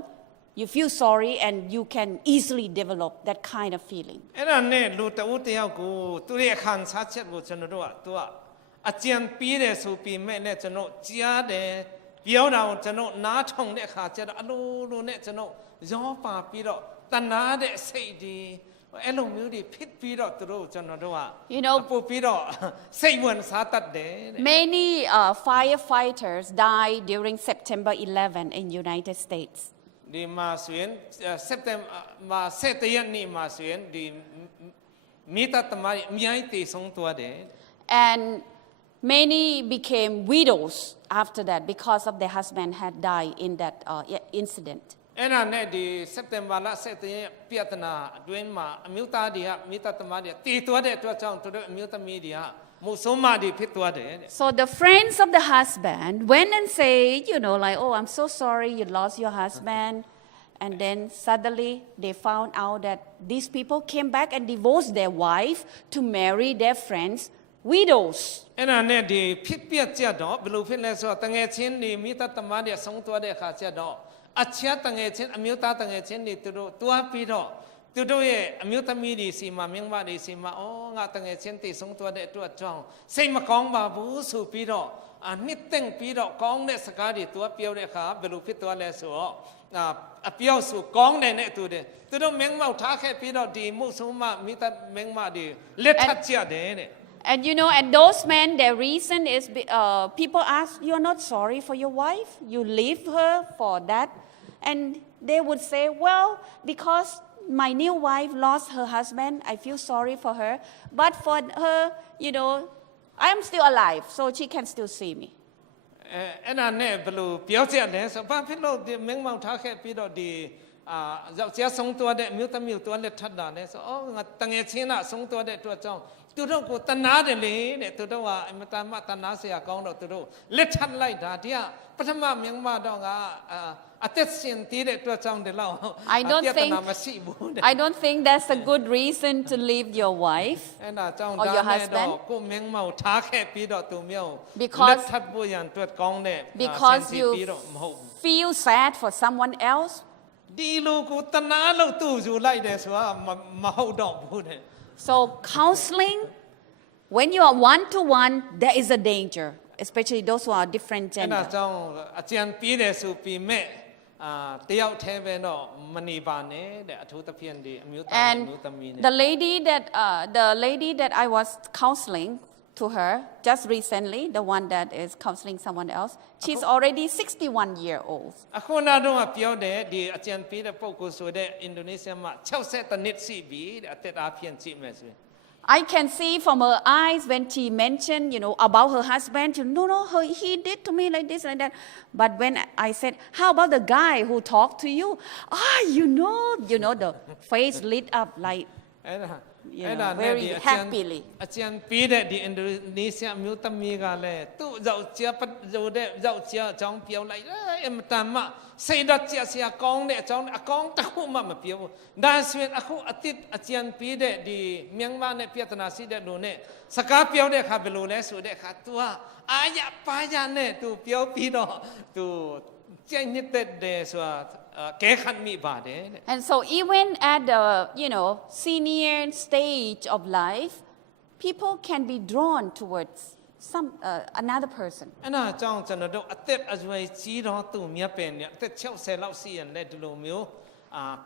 you feel sorry and you can easily develop that kind of feeling. အဲ့ဒါနဲ့လူတဦးတယောက်ကိုသူရဲ့ခံစားချက်ကိုကျွန်တော်တို့ကသူကအကျဉ်ပြီးတယ်ဆိုပြီးမဲ့နဲ့ကျွန်တော်ကြားတယ်ပြောတာကိုကျွန်တော်နားထောင်တဲ့အခါကျတော့အလိုနဲ့ကျွန်တော်ရောပါပြီးတော့တနာတဲ့စိတ်ဒီအဲ့လိုမျိုးတွေဖြစ်ပြီးတော့သူတို့ကျွန်တော်တို့ကပို့ပြီးတော့စိတ်ဝင်စားတတ်တယ် Many firefighters died during September 11 in United States. ဒီမှာဆိုရင်စက်တင်ဘာ7ရက်နေ့မှာဆိုရင်ဒီမိသားသမားအများကြီးတည်ဆုံးသွားတယ် And many became widows after that because of their husband had died in that incident. အဲ့ဒါနဲ့ဒီစက်တင်ဘာလ7ရက်ပြဿနာအတွင်းမှာအမျိုးသားတွေကမိသားသမားတွေတည်သွားတဲ့အတွက်ကြောင့်သူတို့အမျိုးသမီးတွေကမို့ဆုံးမတွေဖြစ်သွားတယ် So the friends of the husband went and say, like, oh, I'm so sorry you lost your husband. And then suddenly they found out that these people came back and divorced their wife to marry their friends' widows. အဲ့ဒါနဲ့ဒီဖြစ်ပြကြတော့ဘယ်လိုဖြစ်လဲဆိုတော့တငယ်ချင်းတွေမိသားသမားတွေဆုံးသွားတဲ့အခါကျတော့အချမ်းတငယ်ချင်းအမျိုးသားတငယ်ချင်းတွေသူတို့တွားပြီးတော့သူတို့ရဲ့အမျိုးသမီးတွေစီမှာမြင်းမတွေစီမှာအော်ငါတငယ်ချင်းတည်ဆုံးသွားတဲ့အတွက်ကြောင့်စိတ်မကောင်းပါဘူးဆိုပြီးတော့နှစ်သိမ့်ပြီးတော့ကောင်းတဲ့စကားတွေတွားပြောတဲ့အခါဘယ်လိုဖြစ်သွားလဲဆိုတော့အပြောက်ဆိုကောင်းတယ်နဲ့သူတို့မင်းမောက်ထားခဲ့ပြီးတော့ဒီမှုဆုံးမမိသားမင်းမတွေလက်ထပ်ကြတယ်တဲ့ And and those men, their reason is people ask, you're not sorry for your wife? You leave her for that? And they would say, well, because my new wife lost her husband, I feel sorry for her. But for her, I'm still alive, so she can still see me. အဲ့ဒါနဲ့ဘယ်လိုပြောကြလဲဆိုဘာဖြစ်လို့ဒီမင်းမောင်ထားခဲ့ပြီးတော့ဒီယောက်ျားဆုံးသွားတဲ့အမျိုးသမီးကိုတွားလက်ထပ်တာလဲဆိုအော်ငါတငယ်ချင်းကဆုံးသွားတဲ့အတွက်ကြောင့်သူတို့ကိုတနာတယ်လေတဲ့သူတို့ကအမတန်မှတနာစရာကောင်းတော့သူတို့လက်ထပ်လိုက်တာဒီကပထမမြင်းမတော့ကအသက်ရှင်တည်တဲ့အတွက်ကြောင့်ဒီလောက် I don't think that's a good reason to leave your wife အဲ့ဒါကြောင့် or your ဒါနဲ့ husband တော့ကိုမင်းမောင်ထားခဲ့ပြီးတော့သူမျိုး Because- လက်ထပ်ဖို့ရန်အတွက်ကောင်းတဲ့ because you ပြီးတော့မဟုတ်ဘူး feel sad for someone else. ဒီလိုကိုတနာလို့သူ့ယူလိုက်တယ်ဆိုတာမဟုတ်တော့ဘူးတဲ့ So counseling, when you are one-to-one, there is a danger, especially those who are different အဲ့ဒါ gender. ကြောင့်အကြံပေးတယ်ဆိုပြီးမဲ့တယောက်တည်းပဲတော့မနေပါနဲ့တဲ့အထူးသဖြင့်ဒီအမျိုးသားအ And မျိုးသမီးနဲ့ the lady that I was counseling to her just recently, the one that is counseling someone else, she's already 61 years old. အခုနောက်တော့ပြောတယ်ဒီအကြံပေးတဲ့ပုဂ္ဂိုလ်ဆိုတဲ့အင်ဒိုနီးရှားမှာ60နှစ်ရှိပြီတဲ့အသက်အားဖြင့်ကြည့်မယ်ဆိုရင် I can see from her eyes when she mentioned, about her husband, he did to me like this and that. But when I said, how about the guy who talked to you? The face lit up like, အဲ့ဒါနဲ့ very happily. အကြံပေးတဲ့ဒီအင်ဒိုနီးရှားမျိုးသမီးကလည်းသူ့ယောက်ျားယောက်ျားအကြောင်းပြောလိုက်အမတန်မှစိတ်ဓာတ်ကြဆရာကောင်းတဲ့အကြောင်းအကောင်းတစ်ခုမှမပြောဘူးဒါဆိုရင်အခုအကြံပေးတဲ့ဒီမြန်မာနဲ့ပြဿနာရှိတဲ့လူနဲ့စကားပြောတဲ့အခါဘယ်လိုလဲဆိုတဲ့အခါ तू အာရပါရနဲ့ तू ပြောပြီးတော့ तू ကြိုက်နေတဲ့ဆိုတာကဲခတ်မိပါတယ် And so even at the, senior stage of life, people can be drawn towards another person. အဲ့ဒါကြောင့်ကျွန်တော်တို့အသက်အရွယ်ကြီးတော့သူမြတ်ပင်เนี่ยအသက်60လောက်ရှိရင်လည်းဒီလိုမျိုး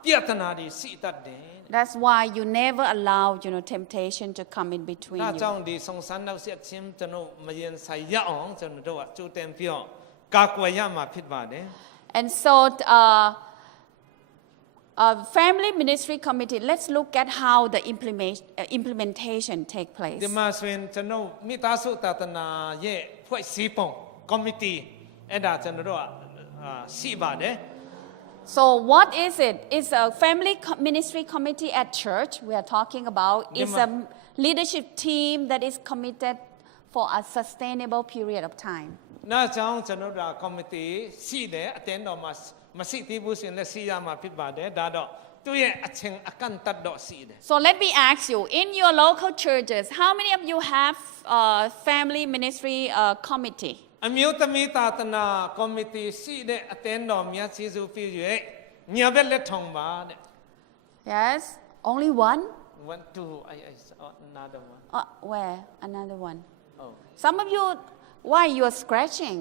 ပြဿနာတွေရှိတတ်တယ် That's why you never allow, temptation to come in between ဒါကြောင့် you. ဒီဆုံဆန်းနောက်ဆက်ချင်းကျွန်တော်မရင်ဆိုင်ရအောင်ကျွန်တော်တို့ကကြိုတင်ပြီးတော့ကာကွယ်ရမှာဖြစ်ပါတယ် And so, family ministry committee, let's look at how the implementation take place. ဒီမှာဆိုရင်ကျွန်တော်မိသားစုတာသနာရဲ့ဖွဲ့စည်းပုံ committee အဲ့ဒါကျွန်တော်တို့ရှိပါတယ် So what is it? It's a family ministry committee at church we are talking about. It's a leadership team that is committed for a sustainable period of time. နောက်ကြောင့်ကျွန်တော်တို့ committee ရှိတယ်အတင်းတော်မှာမရှိသေးဘူးဆိုရင်လည်းရှိရမှာဖြစ်ပါတယ်ဒါတော့သူရဲ့အချင်းအကန့်တတ်တော့ရှိတယ် So let me ask you, in your local churches, how many of you have family ministry committee? အမျိုးသမီးသာသနာ committee ရှိတဲ့အတင်းတော်မြတ်ကျေးဇူးပြု၍ညာဘက်လက်ထောင်ပါတဲ့ Yes, only one? 1 2 another one Where? Another one. oh Some of you, why you are scratching?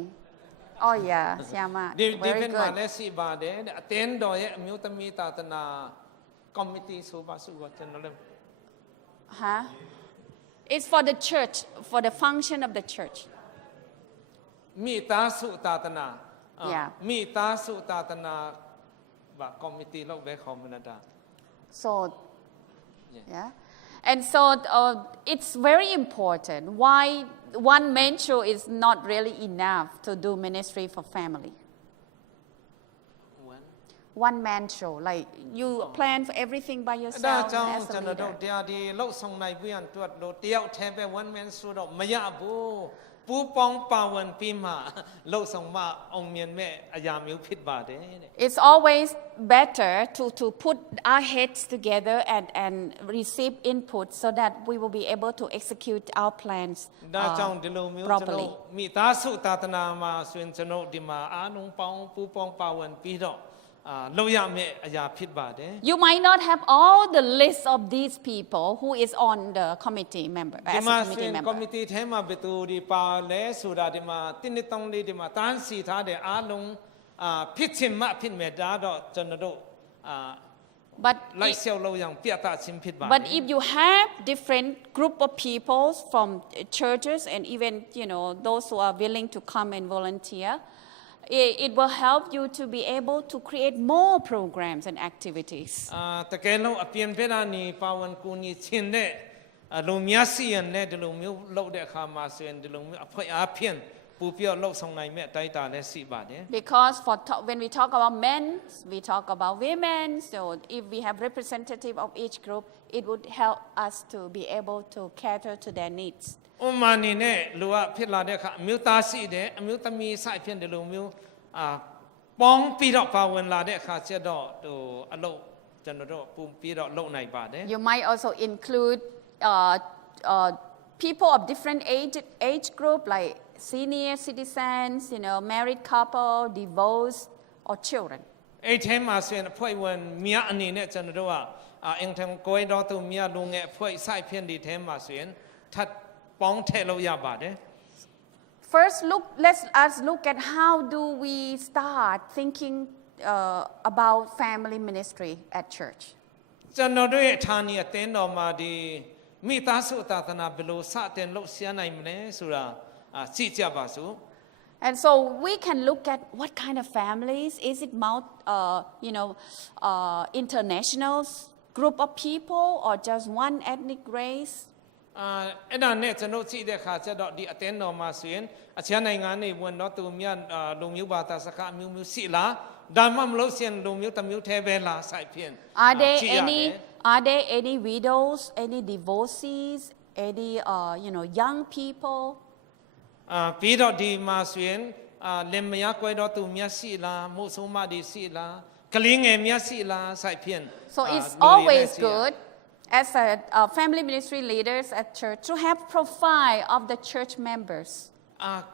Oh yeah, Siama. ဒီ Very ဘက်မှာလ good. ည်းရှိပါတယ်တဲ့အတင်းတော်ရဲ့အမျိုးသမီးသာသနာ committee ဆိုပါစုတော့ကျွန်တော်လည်း Huh? It's for the church, for the function of the church. မိသားစုသာသနာ Yeah. မိသားစုသာသနာဗာ committee လောက်ပဲခေါ်မလား So, yeah. And so it's very important. Why one man show is not really enough to do ministry for family. One man show, like you plan for everything by ဒါ yourself ကြောင့် as ကျွ a န်တော်တို့ leader. တရားဒီလောက်ဆောင်နိုင်ပြီးရင်တွတ်လို့တယောက်ထဲပဲ one man ဆိုတော့မရဘူးပူပေါင်းပါဝင်ပြီးမှလောက်ဆောင်မအောင်မြင်မဲ့အရာမျိုးဖြစ်ပါတယ်တဲ့ It's always better to put our heads together and receive input so that we will be able to execute our plans ဒါကြောင့်ဒီလိုမျိုးကျွန်တော် properly. မိသားစုသာသနာမှာဆိုရင်ကျွန်တော်ဒီမှာအားလုံးပေါင်းပူပေါင်းပါဝင်ပြီးတော့လောက်ရမယ့်အရာဖြစ်ပါတယ် You might not have all the list of these people who is on the committee member ဒီ as မှာ a ဆို committee ရင် member. committee ထဲမှာဘယ်သူဒီပါလဲဆိုတာဒီမှာတင်းတစ်တောင်းလေးဒီမှာတန်းစီထားတဲ့အားလုံးဖြစ်ချင်မှဖြစ်မယ်ဒါတော့ကျွန်တော်တို့ But လိုက်လျှောက်လို့ရအောင်ပြသခြင်းဖြစ်ပါတယ် But if you have different group of people from churches and even those who are willing to come and volunteer, it will help you to be able to create more programs and activities. တကယ်လို့အပြင်ဘက်ကနေပါဝင်ကူညီခြင်းတဲ့လူများစီရင်တဲ့ဒီလိုမျိုးလုပ်တဲ့အခါမှာဆိုရင်ဒီလိုမျိုးအဖွဲ့အားဖြင့်ပူပြောလှုပ်ဆောင်နိုင်မဲ့အတိုင်းအတာလည်းရှိပါတယ် Because when we talk about men, we talk about women. So if we have representative of each group, it would help us to be able to cater to their needs. ဥမာနေနဲ့လူကဖြစ်လာတဲ့အခါအမျိုးသားရှိတယ်အမျိုးသမီးဆိုင်ဖြစ်ဒီလိုမျိုးပေါင်းပြီးတော့ပါဝင်လာတဲ့အခါကျတော့ဟိုအလုပ်ကျွန်တော်တို့ပူပြီးတော့လုပ်နိုင်ပါတယ် You might also include people of different age group like senior citizens, married couple, divorced, or children. အဲ့ထဲမှာဆိုရင်အဖွဲ့ဝင်မြတ်အနေနဲ့ကျွန်တော်တို့ကအင်ထံကိုယ်တော်သူမြတ်လူငယ်အဖွဲ့ဆိုင်ဖြစ်ဒီထဲမှာဆိုရင်ထပ်ပေါင်းထည့်လို့ရပါတယ် First, let us look at how do we start thinking about family ministry at church. ကျွန်တော်တို့ရဲ့ဌာနီအသင်းတော်မှာဒီမိသားစုသာသနာဘယ်လိုစတင်လို့ဆရာနိုင်မလဲဆိုတာကြည့်ကြပါစို့ And so we can look at what kind of families. Is it international group of people or just one ethnic race? အဲ့ဒါနဲ့ကျွန်တော်ကြည့်တဲ့ခါကျတော့ဒီအသင်းတော်မှာဆိုရင်အခြားနိုင်ငံတွေဝင်တော့သူများလူမျိုးဘာသာစကားမျိုးမျိုးရှိလားဒါမှမဟုတ်ရှင်လူမျိုးတစ်မျိုးထဲပဲလားဆိုင်ဖြင့် Are there any widows, any divorcees, any young people? ပြီးတော့ဒီမှာဆိုရင်လင်မယားကွဲတော့သူများရှိလားမို့ဆုံးမတွေရှိလားကလေးငယ်များရှိလားဆိုင်ဖြင့် So it's always good as a family ministry leaders at church to have profile of the church members.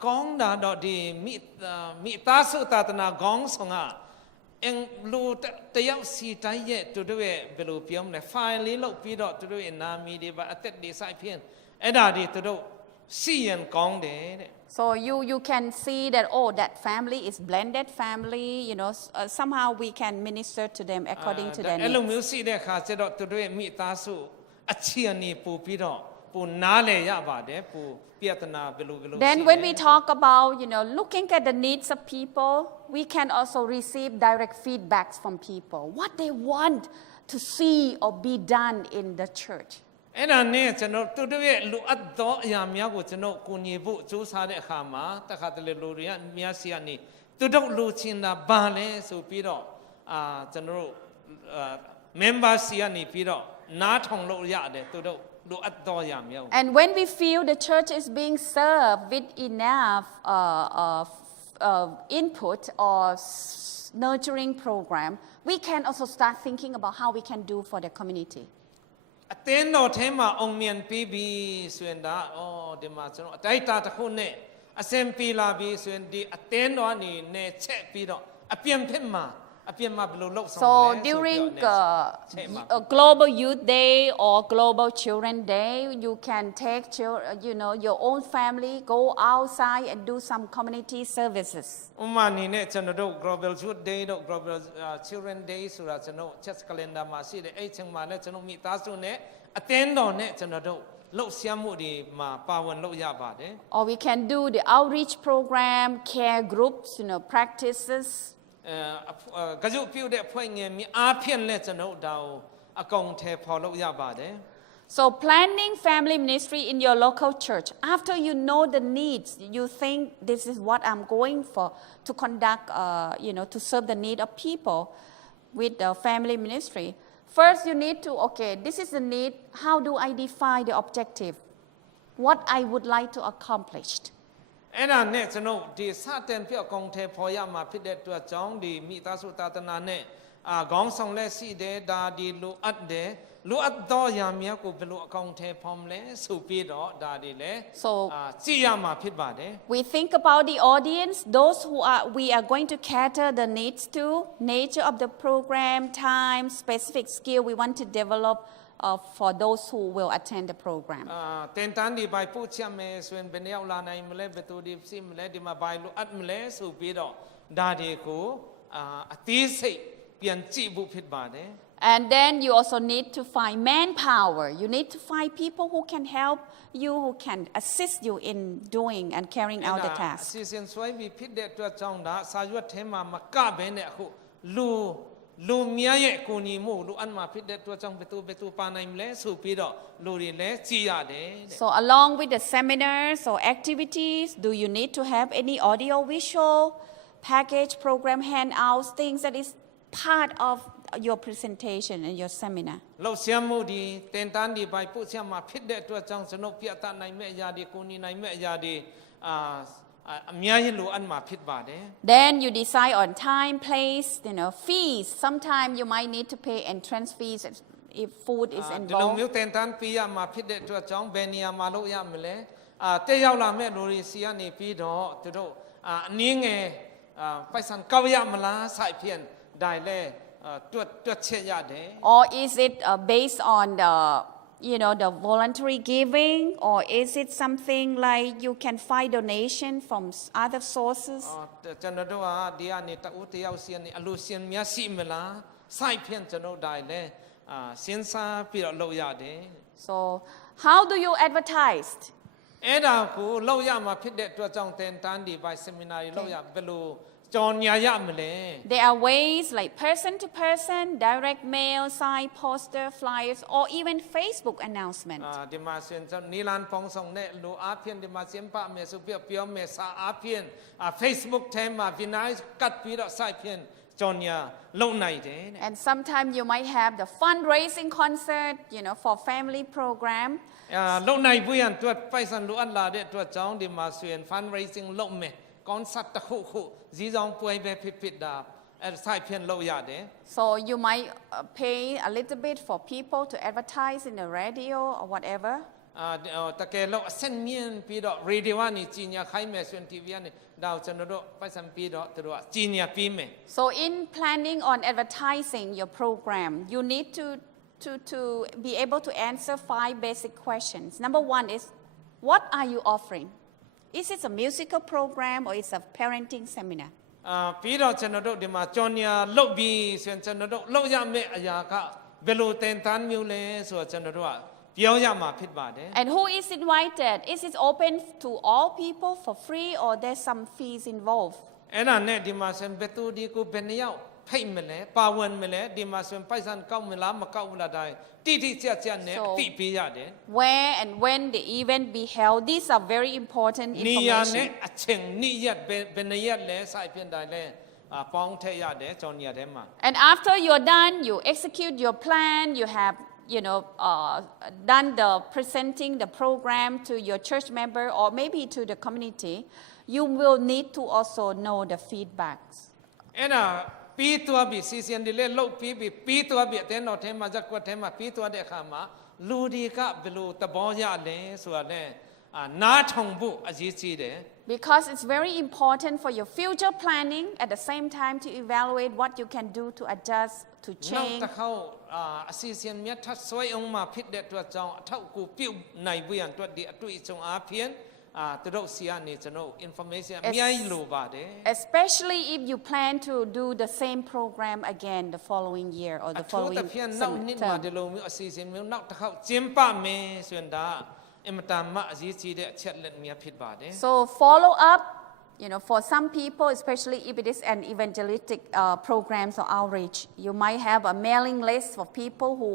ကောင်းတာတော့ဒီမိသားစုသာသနာကောင်းဆောင်အင်လူတယောက်စီတိုင်းရဲ့သူတို့ရဲ့ဘယ်လိုပြောမလဲ file လေးလုပ်ပြီးတော့သူတို့ရဲ့နာမည်တွေပါအသက်တွေဆိုင်ဖြင့်အဲ့ဒါတွေသူတို့ ရှိရင်ကောင်းတယ်တဲ့ So you can see that, oh, that family is blended family, somehow we can minister to them according to their အဲ့လို needs. မျိုးရှိတဲ့အခါကျတော့သူတို့ရဲ့မိသားစုအခြေအနေပို့ပြီးတော့ပိုနားလည်ရပါတယ်ပိုပြဿနာဘယ်လို Then when we talk about, looking at the needs of people, we can also receive direct feedbacks from people, what they want to see or be done in the church. အဲ့ဒါနဲ့ကျွန်တော်သူတို့ရဲ့လိုအပ်သောအရာများကိုကျွန်တော်ကိုညီဖို့စူးစမ်းတဲ့အခါမှာတခါတလေလူတွေကများစီကနေသူတို့လိုချင်တာဘာလဲဆိုပြီးတော့ကျွန်တော်တို့ member စီကနေပြီးတော့နားထောင်လို့ရတယ်သူတို့လိုအပ်သောအရာများ And when we feel the church is being served with enough input or nurturing program, we can also start thinking about how we can do for the community. အသင်းတော်ထဲမှာအောင်မြင်ပြီးပြီဆိုရင်ဒါဒီမှာကျွန်တော်အတိုက်တာတစ်ခုနဲ့အစင်ပြေလာပြီဆိုရင်ဒီအသင်းတော်အနေနဲ့ချက်ပြီးတော့အပြင်ဘက်မှာအပြင်မှာဘယ်လိုလုပ်ဆောင်လဲ So during Global Youth Day or Global Children Day, you can take your own family, go outside and do some community services. ဥပမာအနေနဲ့ကျွန်တော်တို့ Global Youth Day တို့ Global Children Day ဆိုတာကျွန်တော် church calendar မှာရှိတယ်အဲ့ချိန်မှာလည်းကျွန်တော်မိသားစုနဲ့အသင်းတော်နဲ့ကျွန်တော်တို့လှုပ်ရှားမှုတွေမှာပါဝင်လုပ်ရပါတယ် Or we can do the outreach program, care groups, practices. ကကြုတ်ပြုတဲ့ဖွဲ့ငယ်မြအားဖြင့်လည်းကျွန်တော်ဒါကိုအကောင်ထဲပေါ်လုပ်ရပါတယ် So planning family ministry in your local church, after you know the needs, you think this is what I'm going for to conduct, to serve the need of people with the family ministry. First, you need to, okay, this is the need. How do I define the objective? What I would like to accomplish. အဲ့ဒါနဲ့ကျွန်တော်ဒီစတင်ပြအကောင်ထဲပေါ်ရမှာဖြစ်တဲ့အတွက်ကြောင့်ဒီမိသားစုတာသနာနဲ့ခေါင်းဆောင်လက်ရှိတဲ့ဒါဒီလိုအပ်တယ်လိုအပ်သောယာများကိုဘယ်လိုအကောင်ထဲပေါ်မလဲဆိုပြီးတော့ဒါဒီလေကြည့်ရမှာဖြစ်ပါတယ် We think about the audience, those who we are going to cater the needs to, nature of the program, time, specific skill we want to develop for those who will attend the program. တင်တန်းဒီဘိုင်ပို့ချမယ်ဆိုရင်ဘယ်နှယောက်လာနိုင်မလဲဘယ်သူဒီစီမလဲဒီမှာဘိုင်လိုအပ်မလဲဆိုပြီးတော့ဒါတွေကိုအသေးစိတ်ပြန်ကြည့်ဖို့ဖြစ်ပါတယ် And then you also need to find manpower. You need to find people who can help you, who can assist you in doing and carrying out the task. စီစဉ်ဆွဲပြီးဖြစ်တဲ့အတွက်ကြောင့်ဒါစာရွက်ထဲမှာမကဘဲနဲ့အခုလူများရဲ့ကိုညီမှုလူအန်မှာဖြစ်တဲ့အတွက်ကြောင့်ဘယ်သူပါနိုင်မလဲဆိုပြီးတော့လူတွေလည်းကြည့်ရတယ် So along with the seminars or activities, do you need to have any audio visual package, program handouts, things that is part of your presentation and your seminar? လောက်ရှားမှုဒီတင်တန်းဒီဘိုင်ပို့ချမှာဖြစ်တဲ့အတွက်ကြောင့်ကျွန်တော်ပြသနိုင်မဲ့အရာတွေကိုညီနိုင်မဲ့အရာတွေအများကြီးလိုအပ်မှာဖြစ်ပါတယ် Then you decide on time, place, fees. Sometimes you might need to pay entrance fees if food is ဒီလို involved. မျိုးတင်တန်းပေးရမှာဖြစ်တဲ့အတွက်ကြောင့်ဘယ်နေရာမှာလုပ်ရမလဲတက်ရောက်လာမဲ့လူတွေစီကနေပြီးတော့သူတို့အနည်းငယ်ပိုက်ဆံကောက်ရမလားစိုက်ဖြင့်ဒါလည်းတွက်ချက်ရတယ် Or is it based on the voluntary giving, or is it something like you can find donation from other sources? ကျွန်တော်တို့ကဒီကနေတဦးတယောက်စီကနေအလူရှင်များရှိမလားစိုက်ဖြင့်ကျွန်တော်ဒါလည်းစဉ်းစားပြီးတော့လုပ်ရတယ် So how do you advertise? အဲ့ဒါကိုလောက်ရမှာဖြစ်တဲ့အတွက်ကြောင့်တင်တန်းဒီဘိုင် seminar တွေလောက်ရဘယ်လိုကြော်ညာရမလဲ There are ways like person to person, direct mail, sign poster, flyers, or even Facebook announcement. ဒီမှာဆိုရင်နီလန်ပေါင်းဆောင်တဲ့လူအားဖြင့်ဒီမှာစင်ပါမယ်ဆိုပြီးပြောမယ်စာအားဖြင့် Facebook ထဲမှာ vinyl ကတ်ပြီးတော့စိုက်ဖြင့်ကြော်ညာလုံနိုင်တယ် And sometimes you might have the fundraising concert, for family program. လုံနိုင်ဘူးရန်အတွက်ပိုက်ဆံလိုအပ်လာတဲ့အတွက်ကြောင့်ဒီမှာဆိုရင် fundraising လုပ်မယ် concert တစ်ခုခုဈေးဆောင်ပွဲပဲဖြစ်တာအဲ့စိုက်ဖြင့်လုပ်ရတယ် So you might pay a little bit for people to advertise in the radio or whatever. တကယ်လို့အစင်မြင့်ပြီးတော့ radio ကနေကြီးညာခိုင်းမယ်ဆိုရင် TV ကနေဒါကျွန်တော်တို့ပိုက်ဆံပြီးတော့သူတို့ကကြီးညာပြီးမယ် So in planning on advertising your program, you need to be able to answer 5 basic questions. Number 1 is, What are you offering? Is it a musical program or is it a parenting seminar? ပြီးတော့ကျွန်တော်တို့ဒီမှာကြော်ညာလုတ်ပြီးဆိုရင်ကျွန်တော်တို့လုတ်ရမယ့်အရာကဘယ်လိုတင်တန်းမျိုးလဲဆိုတော့ကျွန်တော်တို့ကပြောရမှာဖြစ်ပါတယ် And who is invited? Is it open to all people for free or there's some fees involved? အဲ့ဒါနဲ့ဒီမှာဆိုရင်ဘယ်သူဒီကိုဘယ်နှယောက်ဖိတ်မလဲပါဝင်မလဲဒီမှာဆိုရင်ပိုက်ဆံကောက်မလားမကောက်ဘူးလားတိုင်းတိတိကျကျနဲ့အသိပေးရတယ် Where and when the event be held, these are very important နေရာနဲ့ information. အချိန်နေ့ရက်ဘယ်နှရက်လဲစိုက်ဖြစ်တိုင်းလဲပေါင်းထည့်ရတယ်ကြော်ညာထဲမှာ And after you're done, you execute your plan, you have done the presenting the program to your church member or maybe to the community, you will need to also know the feedbacks. အဲ့ဒါပြီးသွားပြီစီစဉ်ဒီလေလှုပ်ပြီးသွားပြီအတင်းတော်ထဲမှာဇက်ကွက်ထဲမှာပြီးသွားတဲ့အခါမှာလူတွေကဘယ်လိုသဘောရလဲဆိုတာနဲ့နားထောင်ဖို့အရေးကြီးတယ် Because it's very important for your future planning at the same time to evaluate what you can do to adjust, to နောက် change. တစ်ခေါက်အစီအစဉ်မြတ်ထပ်ဆွဲအောင်မှာဖြစ်တဲ့အတွက်ကြောင့်အထောက်အကူပြုနိုင်ဖို့ရန်အတွက်ဒီအတွေ့အကြုံအားဖြင့်သူတို့စီကနေကျွန်တော် information အများကြီးလိုပါတယ် Especially if you plan to do the same program again the following year or အ the ထူး following သဖြင့်နောက်နှစ်မှာ term. ဒီလိုမျိုးအစီအစဉ်မျိုးနောက်တစ်ခေါက်ကျင်းပမယ်ဆိုရင်ဒါအင်မတန်မှအရေးကြီးတဲ့အချက်လက်များဖြစ်ပါတယ် So follow up, for some people, especially if it is an evangelistic programs or outreach, you might have a mailing list for people who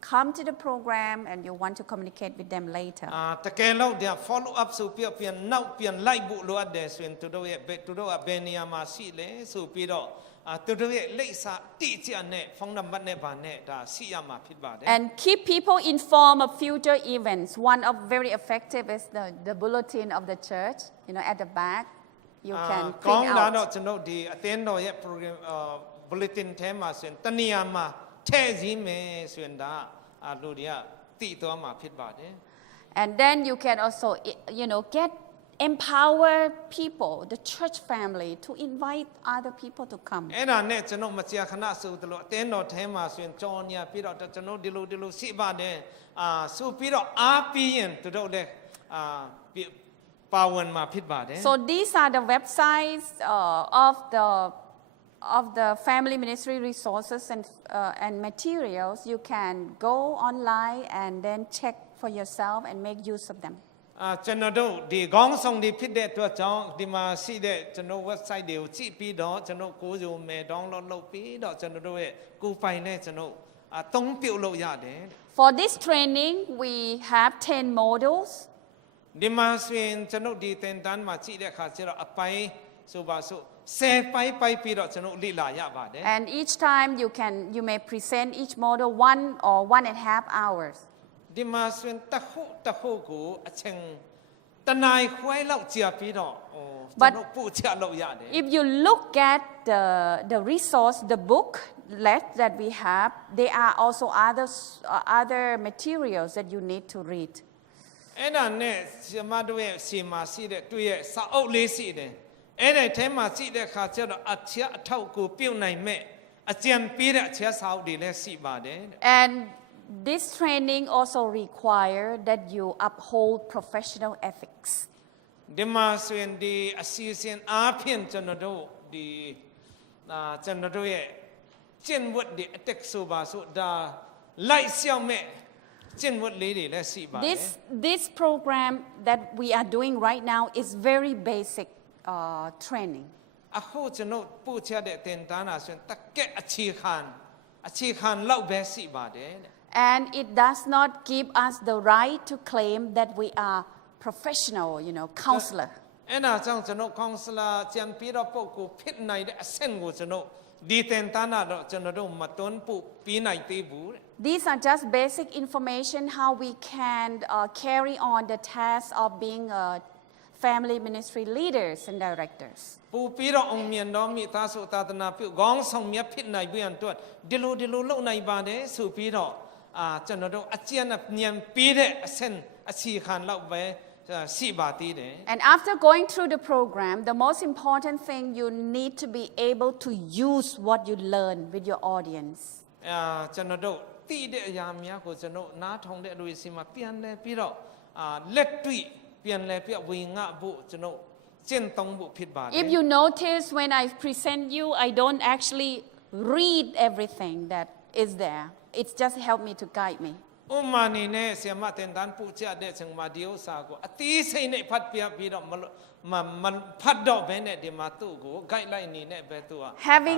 come to the program and you want to communicate with them later. တကယ်လို့ follow up ဆိုပြီးပြန်နောက်ပြန်လိုက်ဖို့လိုအပ်တယ်ဆိုရင်သူတို့ရဲ့ဘယ်နေရာမှာရှိလဲဆိုပြီးတော့သူတို့ရဲ့လိပ်စာတိကျနဲ့ဖုန်းနံပါတ်နဲ့ပါနဲ့ဒါရှိရမှာဖြစ်ပါတယ် And keep people informed of future events. One of very effective is the bulletin of the church, at the back. You can ကောင်း print တာတော့ out. ကျွန်တော်ဒီအသင်းတော်ရဲ့ program bulletin ထဲမှာဆိုရင်တနေရာမှာထည့်စည်းမယ်ဆိုရင်ဒါလူတွေကသိသွားမှာဖြစ်ပါတယ် And then you can also, empower people, the church family, to invite other people to come. အဲ့ဒါနဲ့ကျွန်တော်မကြာခဏဆိုသလိုအသင်းတော်ထဲမှာဆိုရင်ကြော်ညာပြီးတော့ကျွန်တော်ဒီလိုရှိပါတယ်ဆိုပြီးတော့အားပြီးရင်သူတို့လည်းပါဝင်မှာဖြစ်ပါတယ် So these are the websites of the family ministry resources and materials. You can go online and then check for yourself and make use of them. ကျွန်တော်တို့ဒီခေါင်းဆောင်တွေဖြစ်တဲ့အတွက်ကြောင့်ဒီမှာရှိတဲ့ကျွန်တော် website တွေကိုကြည့်ပြီးတော့ကျွန်တော်ကိုယ်စုံမယ် download လုပ်ပြီးတော့ကျွန်တော်တို့ရဲ့ကိုယ်ပိုင်နဲ့ကျွန်တော်အသုံးပြုလုပ်ရတယ် For this training, we have 10 modules. ဒီမှာဆိုရင်ကျွန်တော်ဒီသင်တန်းမှာကြည့်တဲ့အခါကျတော့အပိုင်းဆိုပါစို့10ပိုင်းပြီးတော့ကျွန်တော်လေ့လာရပါတယ် And each time you may present each module 1 or 1.5 hours. ဒီမှာဆိုရင်တခုကိုအချိန်တနိုင်ခွဲလောက်ကြာပြီးတော့ကျွန်တော်ပို့ချလုပ်ရတယ် If you look at the resource, the book that we have, there are also other materials that you need to read. အဲ့ဒါနဲ့ဆီမတို့ရဲ့ဆီမှာရှိတဲ့တွေ့ရဲ့စာအုပ်လေးရှိတယ်အဲ့ဒီထဲမှာရှိတဲ့အခါကျတော့အချက်အထောက်ကိုပြုတ်နိုင်မဲ့အကြံပေးတဲ့အချက်စာအုပ်တွေလည်းရှိပါတယ် And this training also requires that you uphold professional ethics. ဒီမှာဆိုရင်ဒီအစီအစဉ်အားဖြင့်ကျွန်တော်တို့ဒီကျွန်တော်တို့ရဲ့ကျင့်ဝတ်တွေအတက်ဆိုပါဆိုဒါလိုက်ရှောက်မဲ့ကျင့်ဝတ်လေးတွေလည်းရှိပါတယ် This program that we are doing right now is very basic training. အခုကျွန်တော်ပို့ချတဲ့သင်တန်းတာဆိုရင်တကယ့်အခြေခံလောက်ပဲရှိပါတယ် And it does not give us the right to claim that we are professional, counselor. အဲ့ဒါကြောင့်ကျွန်တော် counselor ကြံပြီးတော့ပုဂ္ဂိုလ်ဖြစ်နိုင်တဲ့အဆင့်ကိုကျွန်တော်ဒီသင်တန်းတာတော့ကျွန်တော်တို့မတွန်းပို့ပြီးနိုင်သေးဘူး These are just basic information how we can carry on the task of being family ministry leaders and directors. ပူပြီးတော့အောင်မြင်တော်မိသားစုသာသနာပြုခေါင်းဆောင်မြတ်ဖြစ်နိုင်ပြီးအတွက်ဒီလိုလုပ်နိုင်ပါတယ်ဆိုပြီးတော့ကျွန်တော်တို့အကျဉ်းဉာဏ်ပြီးတဲ့အဆင့်အခြေခံလောက်ပဲရှိပါသေးတယ် And after going through the program, the most important thing you need to be able to use what you learn with your audience. ကျွန်တော်တို့တည်တဲ့အရာများကိုကျွန်တော်နားထောင်တဲ့လူတွေစီမှာပြန်လဲပြီးတော့ လက်တွေ့ပြန်လဲပြဝေငှဖို့ကျွန်တော်ကျင့်သုံးဖို့ဖြစ်ပါတယ် If you notice, when I present you, I don't actually read everything that is there. It's just help me to guide me. ဥမာနေနဲ့ဆရာမတင်တန်းပူချတဲ့အချိန်မှာဒီဥစ္စာကိုအသေးစိတ်နဲ့ဖတ်ပြပြီးတော့မဖတ်တော့ဘဲနဲ့ဒီမှာသူ့ကို guideline အနေနဲ့ပဲသူက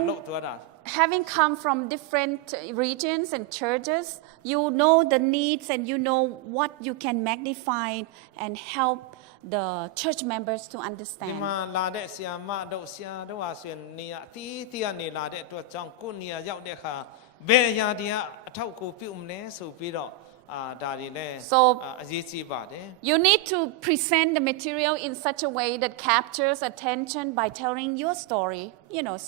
လုပ်သွားတာ Having come from different regions and churches, you know the needs and you know what you can magnify and help the church members to ဒီ understand. မှာလာတဲ့ဆရာမတို့ဆရာတို့ဟာဆိုရင်နေရာအသီးသီးကနေလာတဲ့အတွက်ကြောင့်ကိုယ်နေရာရောက်တဲ့အခါဘယ်အရာတွေကအထောက်အကူပြုမလဲဆိုပြီးတော့ဒါတွေလည်းအရေးကြီးပါတယ် You need to present the material in such a way that captures attention by telling your story,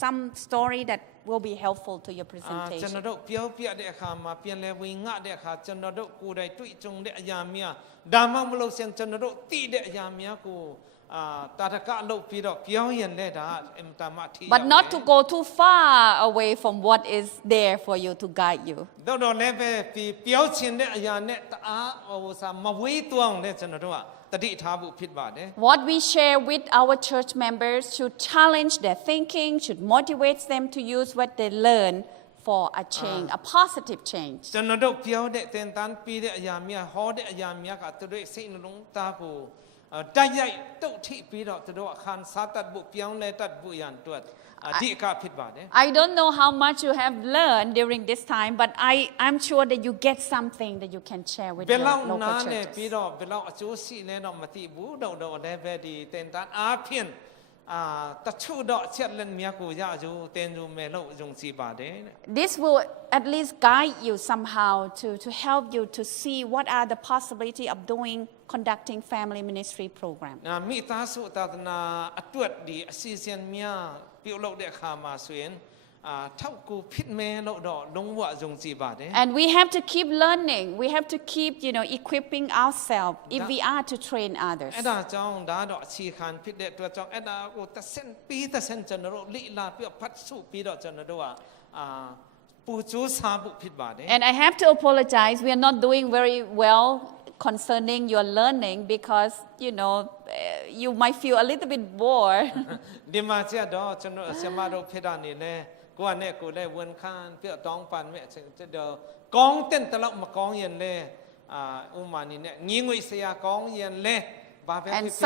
some story that will be helpful to your ကျွန် presentation. တော်တို့ပြောပြတဲ့အခါမှာပြန်လဲဝင်ငှတဲ့အခါကျွန်တော်တို့ကိုယ်တိုင်တွေ့ကြုံတဲ့အရာများဒါမှမဟုတ်ကျွန်တော်တို့သိတဲ့အရာများကိုတာတကအလုပ်ပြီးတော့ပြောရင်လည်းဒါအင်တာမထီ But not to go too far away from what is there for you to guide you. တော့လည်းပဲပြောချင်တဲ့အရာနဲ့တအားမဝေးသွားအောင်လည်းကျွန်တော်တို့ကတတိထားဖို့ဖြစ်ပါတယ် What we share with our church members should challenge their thinking, should motivate them to use what they learn for a change, a positive change. ကျွန်တော်တို့ပြောတဲ့သင်တန်းပြီးတဲ့အရာများဟောတဲ့အရာများကသူတို့စိတ်နှလုံးသားကိုတိုက်ရိုက်တုတ်ထိပြီးတော့သူတို့အခန်းစားတတ်ဖို့ပြောင်းလဲတတ်ဖို့ရန်အတွက်အဓိကဖြစ်ပါတယ် I don't know how much you have learned during this time, but I'm sure that you get something that you can share with ဘယ် your လောက် local နားနဲ့ပြီး churches. တော့ဘယ်လောက်အကျိုးရှိလဲတော့မသိဘူးတော့လည်းပဲဒီသင်တန်းအားဖြင့်တချို့တော့အချက်လက်များကိုရကြတင်ကြမယ်လို့ယုံကြည်ပါတယ် This will at least guide you somehow to help you to see what are the possibility of conducting family ministry program. မိသားစုသာသနာအတွက်ဒီအစီအစဉ်များပြုလုပ်တဲ့အခါမှာဆိုရင်ထောက်ကူဖြစ်မယ်လို့တော့လုံးဝယုံကြည်ပါတယ် And we have to keep learning. We have to keep, equipping ourselves if we are to train others. အဲ့ဒါကြောင့်ဒါတော့အခြေခံဖြစ်တဲ့အတွက်ကြောင့်အဲ့ဒါကိုတစ်ဆင့်ပြီးတစ်ဆင့်ကျွန်တော်တို့လိလာပြီးဖတ်စုပြီးတော့ကျွန်တော်တို့ပူကြိုးစားဖို့ဖြစ်ပါတယ် And I have to apologize. We are not doing very well concerning your learning because, you might feel a little bit bored. ဒီမှာကျတော့ကျွန်တော်ဆရာမတို့ဖြစ်တာနေလဲကိုကနဲ့ကိုလဲဝန်ခံပြတောင်းပန်မဲ့တော့ကောင်းတဲ့တလောက်မကောင်းရင်လဲဥမာနေနဲ့ငင်းငွေဆရာကောင်းရင်လဲဘာပဲဖြစ်ဖြစ်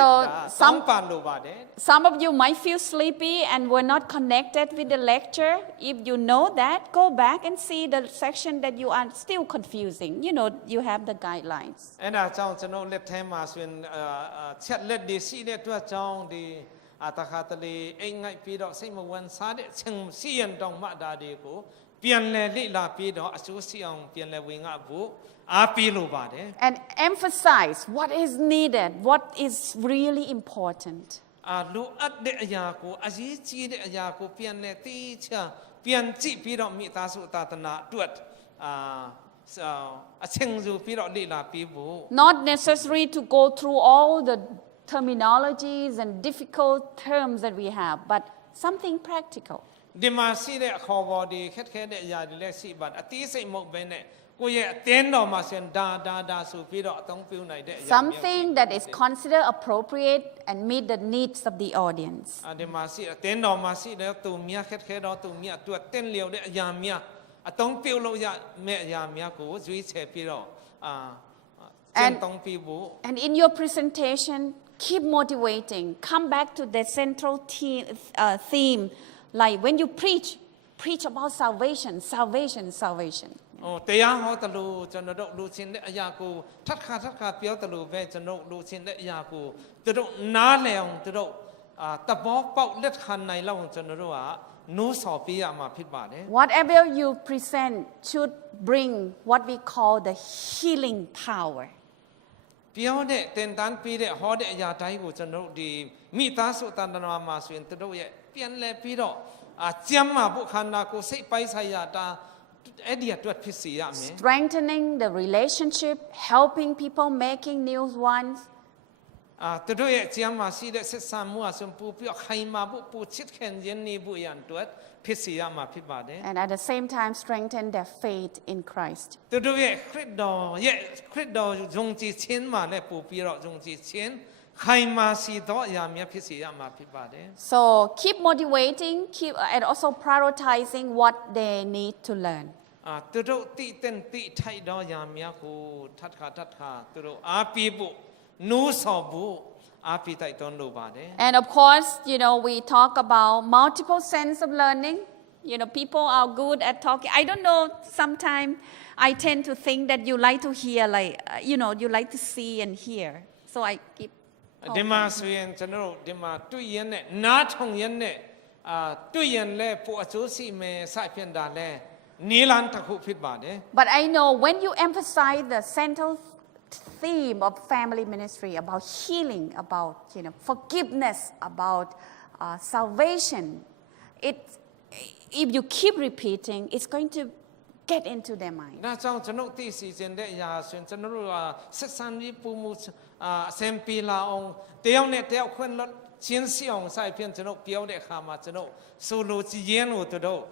တောင်းပန်လိုပါတယ် Some of you might feel sleepy and were not connected with the lecture. If you know that, go back and see the section that you are still confusing. You have the guidelines. အဲ့ဒါကြောင့်ကျွန်တော်လက်ထဲမှာဆိုရင်ချက်လက်တွေရှိတဲ့အတွက်ကြောင့်ဒီတခါတလေအိမ်ငိုက်ပြီးတော့စိတ်မဝင်စားတဲ့ချင်းစီရင်တောင်မှဒါတွေကိုပြန်လဲလိလာပြီးတော့အကျိုးရှိအောင်ပြန်လဲဝင်ငှဖို့အားပေးလိုပါတယ် And emphasize what is needed, what is really important. လိုအပ်တဲ့အရာကိုအရေးကြီးတဲ့အရာကိုပြန်လဲသိချပြန်ကြည့်ပြီးတော့မိသားစုသာသနာအတွက်အချင်းစုပြီးတော့လိလာပြီးဖို့ Not necessary to go through all the terminologies and difficult terms that we have, but something practical. ဒီမှာရှိတဲ့အခေါ်ပေါ်ဒီခက်ခဲတဲ့အရာတွေလည်းရှိပါတယ်အသေးစိတ်မဟုတ်ဘဲနဲ့ကိုယ့်ရဲ့အတင်းတော်မှာဆိုရင်ဒါဆိုပြီးတော့အသုံးပြုနိုင်တဲ့အရာ Something that is considered appropriate and meet the needs of the audience. ဒီမှာရှိအတင်းတော်မှာရှိတဲ့သူများခက်ခဲတော့သူများအတွက်တင်းလျော်တဲ့အရာများအသုံးပြုလို့ရမယ့်အရာများကိုရွေးချယ်ပြီးတော့ကျင့်သုံးပြီးဖို့ And in your presentation, keep motivating. Come back to the central theme. Like when you preach about salvation. တရားဟောတလို့ကျွန်တော်တို့လူချင်းတဲ့အရာကိုထပ်ခါပြောတလို့ပဲကျွန်တော်လူချင်းတဲ့အရာကိုသူတို့နားလည်အောင်သူတို့တဘောပေါက်လက်ခံနိုင်လောက်ကျွန်တော်တို့ကနိုးဆော်ပေးရမှာဖြစ်ပါတယ် Whatever you present should bring what we call the healing power. ပြောတဲ့တင်တန်းပေးတဲ့ဟောတဲ့အရာတိုင်းကိုကျွန်တော်တို့ဒီမိသားစုတန်တနာမှာဆိုရင်သူတို့ရဲ့ပြန်လဲပြီးတော့ကျမ်းမာဖို့ခန္ဓာကိုယ်စိတ်ပိုင်းဆိုင်ရာတာအဲ့ဒီအတွက်ဖြစ်စီရမယ် Strengthening the relationship, helping people, making new ones. သူတို့ရဲ့ကျမ်းမာရှိတဲ့ဆက်ဆံမှုအဆုံးပူပြီးခိုင်မာဖို့ပူချစ်ခင်ခြင်းနေဖို့ရန်အတွက်ဖြစ်စေရမှာဖြစ်ပါတယ် And at the same time, strengthen their faith in Christ. သူတို့ရဲ့ခရစ်တော်ယုံကြည်ခြင်းမှာလည်းပူပြီးတော့ယုံကြည်ခြင်းခိုင်မာစီသောအရာများဖြစ်စေရမှာဖြစ်ပါတယ် So keep motivating, and also prioritizing what they need to learn. သူတို့တည်တဲ့တည်ထိုက်သောအရာများကိုထပ်ခါသူတို့အားပေးဖို့နိုးဆော်ဖို့အားပေးတိုက်တွန်းလိုပါတယ် And of course, we talk about multiple sense of learning. People are good at talking. I don't know, sometimes I tend to think that you like to hear, you like to see and hear. So I keep ဒီမှာဆိုရင်ကျွန်တော်တို့ဒီမှာတွေ့ရင်နဲ့နားထောင်ရင်နဲ့တွေ့ရင်လည်းပိုအကျိုးရှိမယ်စဖြစ်တာလဲနီလန်တစ်ခုဖြစ်ပါတယ် But I know when you emphasize the central theme of family ministry about healing, about forgiveness, about salvation, if you keep repeating, it's going to get into their mind. ဒါကြောင့်ကျွန်တော်သိစီစဉ်တဲ့အရာဆိုရင်ကျွန်တော်တို့ဆက်ဆံပြီးပုံမှုအစံပီလာအောင်တယောက်နဲ့တယောက်ခွင့်လွတ်ချင်းစီအောင်ဆိုင်ဖြင့်ကျွန်တော်ပြောတဲ့အခါမှာကျွန်တော်ဆိုလိုချင်ရင်ကိုတို့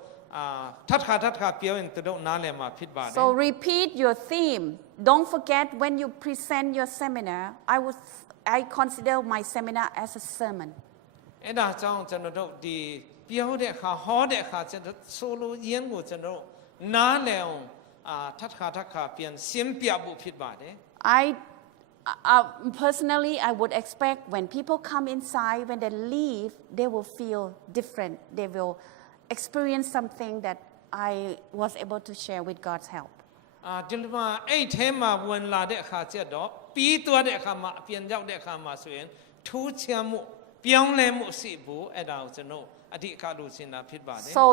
ထပ်ခါပြောရင်တို့နားလည်မှာဖြစ်ပါတယ် So repeat your theme. Don't forget when you present your seminar, I consider my seminar as a sermon. အဲ့ဒါကြောင့်ကျွန်တော်တို့ဒီပြောတဲ့အခါဟောတဲ့အခါကျွန်တော်ဆိုလိုရင်းကိုကျွန်တော်နားလည်အောင်ထပ်ခါပြန်ရှင်းပြဖို့ဖြစ်ပါတယ် Personally, I would expect when people come inside, when they leave, they will feel different. They will experience something that I was able to share with God's help. ဒီမှာအဲ့ထဲမှာဝင်လာတဲ့အခါကျတော့ပြီးသွားတဲ့အခါမှာပြန်ရောက်တဲ့အခါမှာဆိုရင်ထူးခြားမှုပြောင်းလဲမှုရှိဖို့အဲ့ဒါကိုကျွန်တော်အဓိကလို့ရှင်းတာဖြစ်ပါတယ် So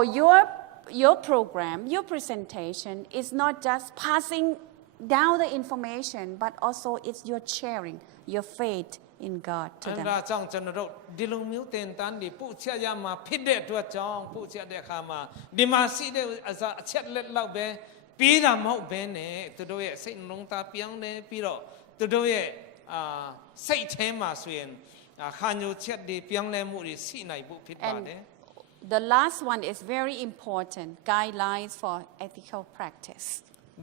your program, your presentation is not just passing down the information, but also it's your sharing your faith in God to အဲ့ them. ဒါကြောင့်ကျွန်တော်တို့ဒီလိုမျိုးတင်တန်းဒီပို့ချက်ရမှာဖြစ်တဲ့အတွက်ကြောင့်ပို့ချက်တဲ့အခါမှာဒီမှာရှိတဲ့အချက်လက်လောက်ပဲပြီးတာမဟုတ်ဘဲနဲ့သူတို့ရဲ့စိတ်နှလုံးသားပြောင်းလဲပြီးတော့သူတို့ရဲ့စိတ်ထဲမှာဆိုရင်ခံယူချက်တွေပြောင်းလဲမှုတွေရှိနိုင်ဖို့ဖြစ်ပါတယ် The last one is very important, guidelines for ethical practice.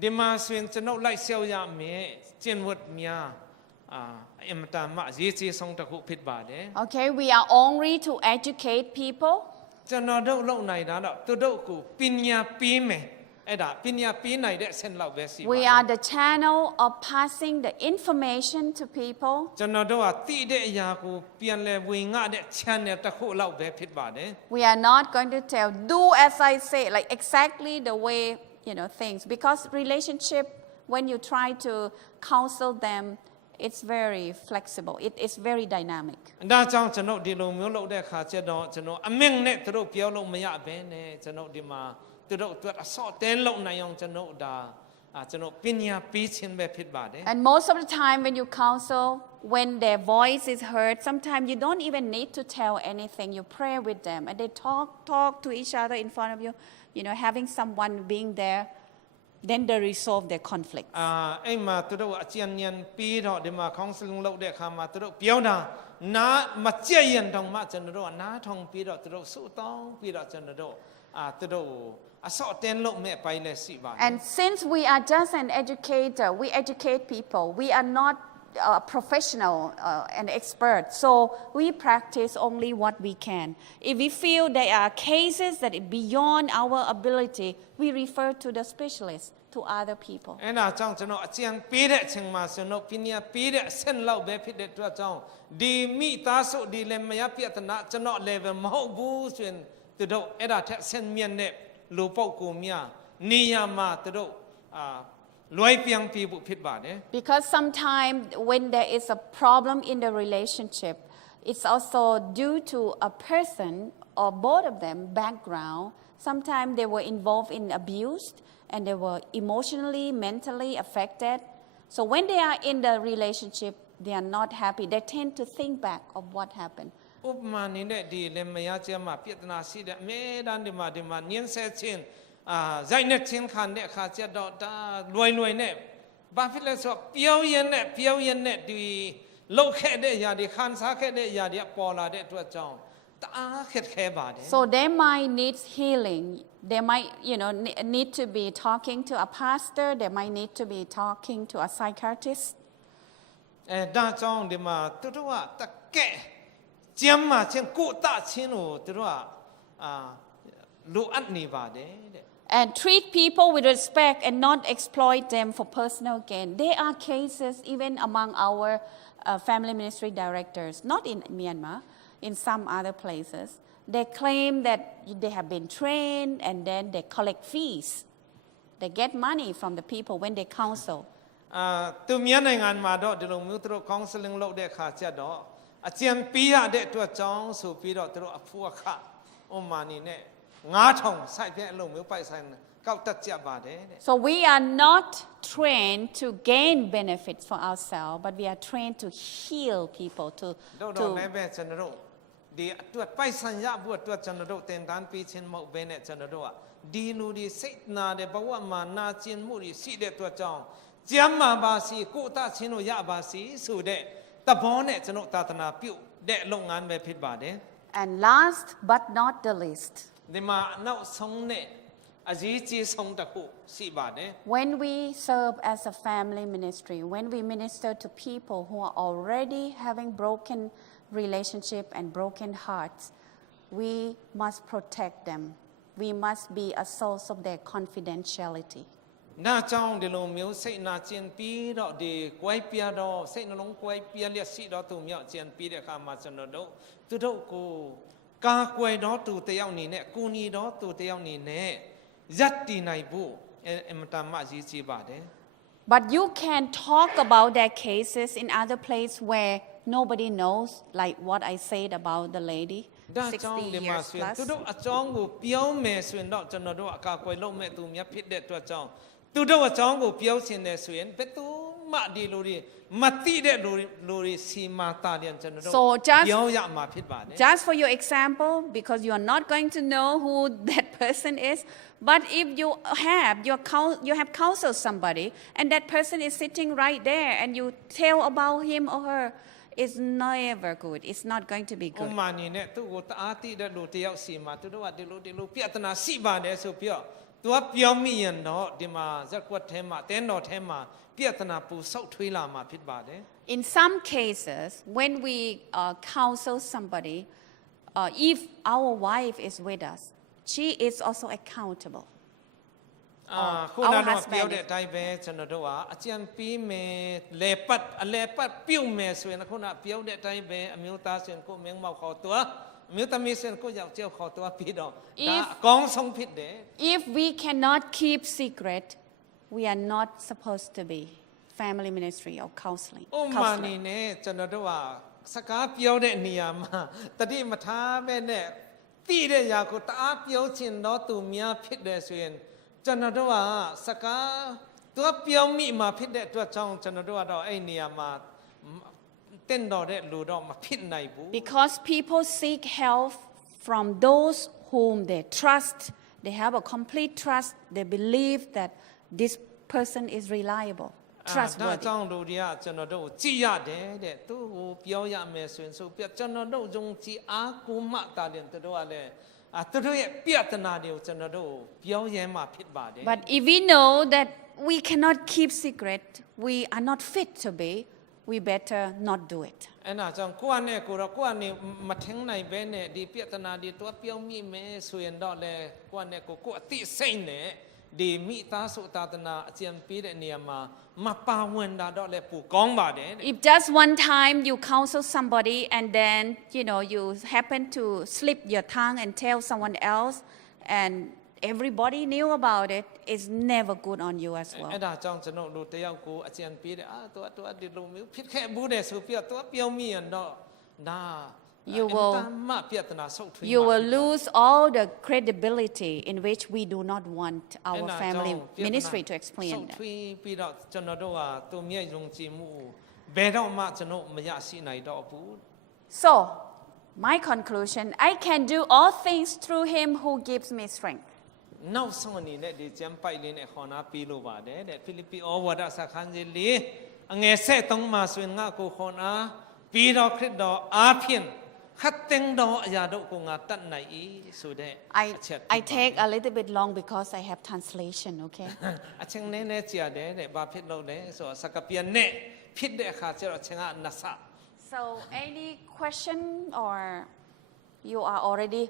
ဒီမှာဆိုရင်ကျွန်တော်လိုက်လျှောက်ရမယ်ကျင့်ဝတ်များအမတန်မှရေးကြီးဆုံးတစ်ခုဖြစ်ပါတယ် Okay, we are only to educate people. ကျွန်တော်တို့လုပ်နိုင်တာတော့သူတို့ကိုပညာပေးမယ်အဲ့ဒါပညာပေးနိုင်တဲ့အဆင့်လောက်ပဲရှိပါ We are the channel of passing the information to people. ကျွန်တော်တို့ကသိတဲ့အရာကိုပြန်လဲဝင်ငှတဲ့ channel တစ်ခုလောက်ပဲဖြစ်ပါတယ် We are not going to tell, do as I say, like exactly the way, things. Because relationship, when you try to counsel them, it's very flexible. It's very dynamic. ဒါကြောင့်ကျွန်တော်ဒီလိုမျိုးလုပ်တဲ့အခါကျတော့ကျွန်တော်အမင်းနဲ့သူတို့ပြောလို့မရဘဲနဲ့ကျွန်တော်ဒီမှာသူတို့အတွက်အစော့တဲလုံးနိုင်အောင်ကျွန်တော်ဒါကျွန်တော်ပညာပေးခြင်းပဲဖြစ်ပါတယ် And most of the time when you counsel, when their voice is heard, sometimes you don't even need to tell anything. You pray with them and they talk to each other in front of you, having someone being there, then they resolve their conflict. အဲ့မှာသူတို့အကျဉ်းဉာဏ်ပြီးတော့ဒီမှာ counseling လုပ်တဲ့အခါမှာသူတို့ပြောတာနားမကြက်ရင်တောင်မှကျွန်တော်တို့နားထောင်ပြီးတော့သူတို့ဆုတောင်းပြီးတော့ကျွန်တော်တို့သူတို့အစော့တဲလုံးမဲ့ပိုင်းလဲရှိပါတယ် And since we are just an educator, we educate people. We are not professional and expert, so we practice only what we can. If we feel there are cases that are beyond our ability, we refer to the specialist, to other people. အဲ့ဒါကြောင့်ကျွန်တော်အကျဉ်းပေးတဲ့အချိန်မှာကျွန်တော်ပညာပေးတဲ့အဆင့်လောက်ပဲဖြစ်တဲ့အတွက်ကြောင့်ဒီမိသားစုဒီလည်းမရပြဿနာကျွန်တော် level မဟုတ်ဘူးဆိုရင်သူတို့အဲ့ဒါထက်ဆင့်မြင့်တဲ့လူပုဂ္ဂိုလ်များနေရာမှာသူတို့လွယ်ပြန်ပြဖို့ဖြစ်ပါတယ် Because sometimes when there is a problem in the relationship, it's also due to a person or both of them background. Sometimes they were involved in abuse and they were emotionally, mentally affected. So when they are in the relationship, they are not happy. They tend to think back of what happened. ဥပမာအနေနဲ့ဒီလည်းမရချင်မှာပြဿနာရှိတဲ့အမြဲတမ်းဒီမှာညှင်းဆဲခြင်းဇိုက်နဲ့ချင်းခံတဲ့အခါကျတော့ဒါလွယ်နဲ့ဘာဖြစ်လဲဆိုတော့ပြောရင်နဲ့ဒီ လောက်ခဲ့တဲ့အရာတွေခံစားခဲ့တဲ့အရာတွေပေါ်လာတဲ့အတွက်ကြောင့်တအားခက်ခဲပါတယ် So they might need healing. They might, need to be talking to a pastor. They might need to be talking to a psychiatrist. ဒါကြောင့်ဒီမှာသူတို့ကတကယ်ကျမ်းမာခြင်းကိုတခြင်းကိုသူတို့ကလိုအပ်နေပါတယ်တဲ့ And treat people with respect and not exploit them for personal gain. There are cases even among our family ministry directors, not in Myanmar, in some other places. They claim that they have been trained and then they collect fees. They get money from the people when they counsel. သူမြန်နိုင်ငံမှာတော့ဒီလိုမျိုးသူတို့ counseling လုပ်တဲ့အခါကျတော့အကျဉ်းပေးရတဲ့အတွက်ကြောင့်ဆိုပြီးတော့သူတို့အဖို့အခဥမာနေနဲ့9000စိုက်တဲ့အလုပ်မျိုးပိုက်ဆိုင်ကောက်တက်ကြပါတယ်တဲ့ So we are not trained to gain benefits for ourselves, but we are trained to heal people, တော့လည်းပဲကျွန်တော်တို့ဒီအတွက်ပိုက်ဆိုင်ရဖို့အတွက်ကျွန်တော်တို့သင်တန်းပေးခြင်းမဟုတ်ဘဲနဲ့ကျွန်တော်တို့ကဒီလူတွေစိတ်နာတဲ့ဘဝမှာနာကျင်မှုတွေရှိတဲ့အတွက်ကြောင့်ကျမ်းမာပါစေကိုယ်တခြင်းတို့ရပါစေဆိုတဲ့သဘောနဲ့ကျွန်တော်သာသနာပြုတဲ့လုပ်ငန်းပဲဖြစ်ပါတယ် And last but not the least, ဒီမှာနောက်ဆုံးနဲ့အရေးကြီးဆုံးတစ်ခုရှိပါတယ် when we serve as a family ministry, when we minister to people who are already having broken relationship and broken hearts, we must protect them. We must be a source of their confidentiality. နာကြောင့်ဒီလိုမျိုးစိတ်နာကျင်ပြီးတော့ဒီကွဲပြားတော့စိတ်နှလုံးကွဲပြားလျက်ရှိတော့သူမြောက်ကျင်ပြီးတဲ့အခါမှာကျွန်တော်တို့သူတို့ကိုကာကွယ်တော့သူတယောက်နေနဲ့ကူညီတော့သူတယောက်နေနဲ့ရပ်တည်နိုင်ဖို့အမတန်မှအရေးကြီးပါတယ် But you can talk about their cases in other places where nobody knows, like what I said about the lady, ဒါကြောင့် 60 ဒီမှာ years ဆိုရင် plus. သူတို့အကြောင်းကိုပြောမယ်ဆိုရင်တော့ကျွန်တော်တို့အကာအကွယ်လုပ်မဲ့သူများဖြစ်တဲ့အတွက်ကြောင့်သူတို့အကြောင်းကိုပြောချင်တယ်ဆိုရင်ဘယ်သူမှဒီလိုတွေမသိတဲ့လူတွေစီမာတာပြန်ကျွန်တော်တို့ So just ပြောရမှာဖြစ်ပါတယ် Just for your example, because you are not going to know who that person is, but if you have counseled somebody and that person is sitting right there and you tell about him or her, it's never good. It's not going to be ဥ good. မာနေနဲ့သူ့ကိုတအားတိတဲ့လူတယောက်စီမှာသူတို့ကဒီလိုပြဿနာရှိပါတယ်ဆိုပြီးတော့သူကပြောမိရင်တော့ဒီမှာဇက်ကွက်ထဲမှာတင်းတော်ထဲမှာပြဿနာပူဆောက်ထွေးလာမှာဖြစ်ပါတယ် In some cases, when we counsel somebody, if our wife is with us, she is also accountable. ခုနကတော့ပြောတဲ့အတိုင်းပဲကျွန်တော်တို့ကအကြံပေးမယ်လေပတ်ပြုတ်မယ်ဆိုရင်ခုနပြောတဲ့အတိုင်းပဲအမျိုးသားရှင်ကိုမင်းမောက်ခေါ်ตัวအမျိုးသမီးရှင်ကိုယောက်ျားခေါ်ตัวပြီးတော့ဒါအကောင်းဆုံးဖြစ်တယ် If we cannot keep secret, we are not supposed to be family ministry or counseling. ဥမာနေနဲ့ကျွန်တော်တို့ကစကားပြောတဲ့နေရာမှာတတိမထားပဲနဲ့တည်တဲ့ຢာကိုတအားပြောချင်တော့သူများဖြစ်တယ်ဆိုရင်ကျွန်တော်တို့ကစကားသူပြောမိမှာဖြစ်တဲ့အတွက်ကြောင့်ကျွန်တော်တို့ကတော့အဲ့နေရာမှာတင့်တော်တဲ့လူတော့မဖြစ်နိုင်ဘူး Because people seek help from those whom they trust. They have a complete trust. They believe that this person is reliable, ဒါ trustworthy. ကြောင့်လူတွေကကျွန်တော်တို့ကြည်ရတယ်တဲ့သူ့ကိုပြောရမယ်ဆိုရင်ဆိုပြကျွန်တော်တို့ယုံကြည်အားကိုးမှတာတယ်သူတို့ကလည်းသူတို့ရဲ့ပြဿနာတွေကိုကျွန်တော်တို့ပြောရဲမှဖြစ်ပါတယ် But if we know that we cannot keep secret, we are not fit to be, we better not do it. အဲ့ဒါကြောင့်ကိုယ့်အနေကိုတော့ကိုယ့်အနေမထင်းနိုင်ပဲနဲ့ဒီပြဿနာတွေတော့ပြောမိမယ်ဆိုရင်တော့လေကိုယ့်အနေကိုကိုယ့်အသိစိတ်နဲ့ဒီမိသားစုသာသနာအကျံပေးတဲ့နေရာမှာမပါဝင်တာတော့လေပိုကောင်းပါတယ်တဲ့ If just one time you counsel somebody and then, you happen to slip your tongue and tell someone else and everybody knew about it, it's never good on you as well. အဲ့ဒါကြောင့်ကျွန်တော်တို့တယောက်ကိုအကျံပေးတယ်သူဒီလိုမျိုးဖြစ်ခဲ့ဘူးတယ်ဆိုပြီးတော့ပြောမိရင်တော့ဒါ You will မပြဿနာဆုတ်ထွေး You will lose all the credibility in which we do not want our family ministry to explain ဆုတ် that. ထွေးပြီးတော့ကျွန်တော်တို့ကသူမြဲယုံကြည်မှုဘယ်တော့မှကျွန်တော်မရရှိနိုင်တော့ဘူး So, my conclusion, I can do all things through him who gives me strength. နောက်ဆုံးအနေနဲ့ဒီကျမ်းပိုက်လေးနဲ့ခေါ်နာပြီးလို့ပါတယ်တဲ့ဖိလိပ္ပိဩဝါဒစာခန်းကြီးလေး အငယ်ဆက်သုံးမှာဆိုရင်ငါကိုခွန်အားပြီးတော့ခရစ်တော်အားဖြင့်ခတ်တင်တော်အရာတို့ကိုငါတတ်နိုင်၏ဆိုတဲ့အချက် I take a little bit long because I have translation, okay? အချင်းနည်းနည်းကြာတယ်တဲ့ဘာဖြစ်လို့လဲဆိုတော့စကားပြန်နဲ့ဖြစ်တဲ့အခါကျတော့အချင်းကနဆ So any question or you are already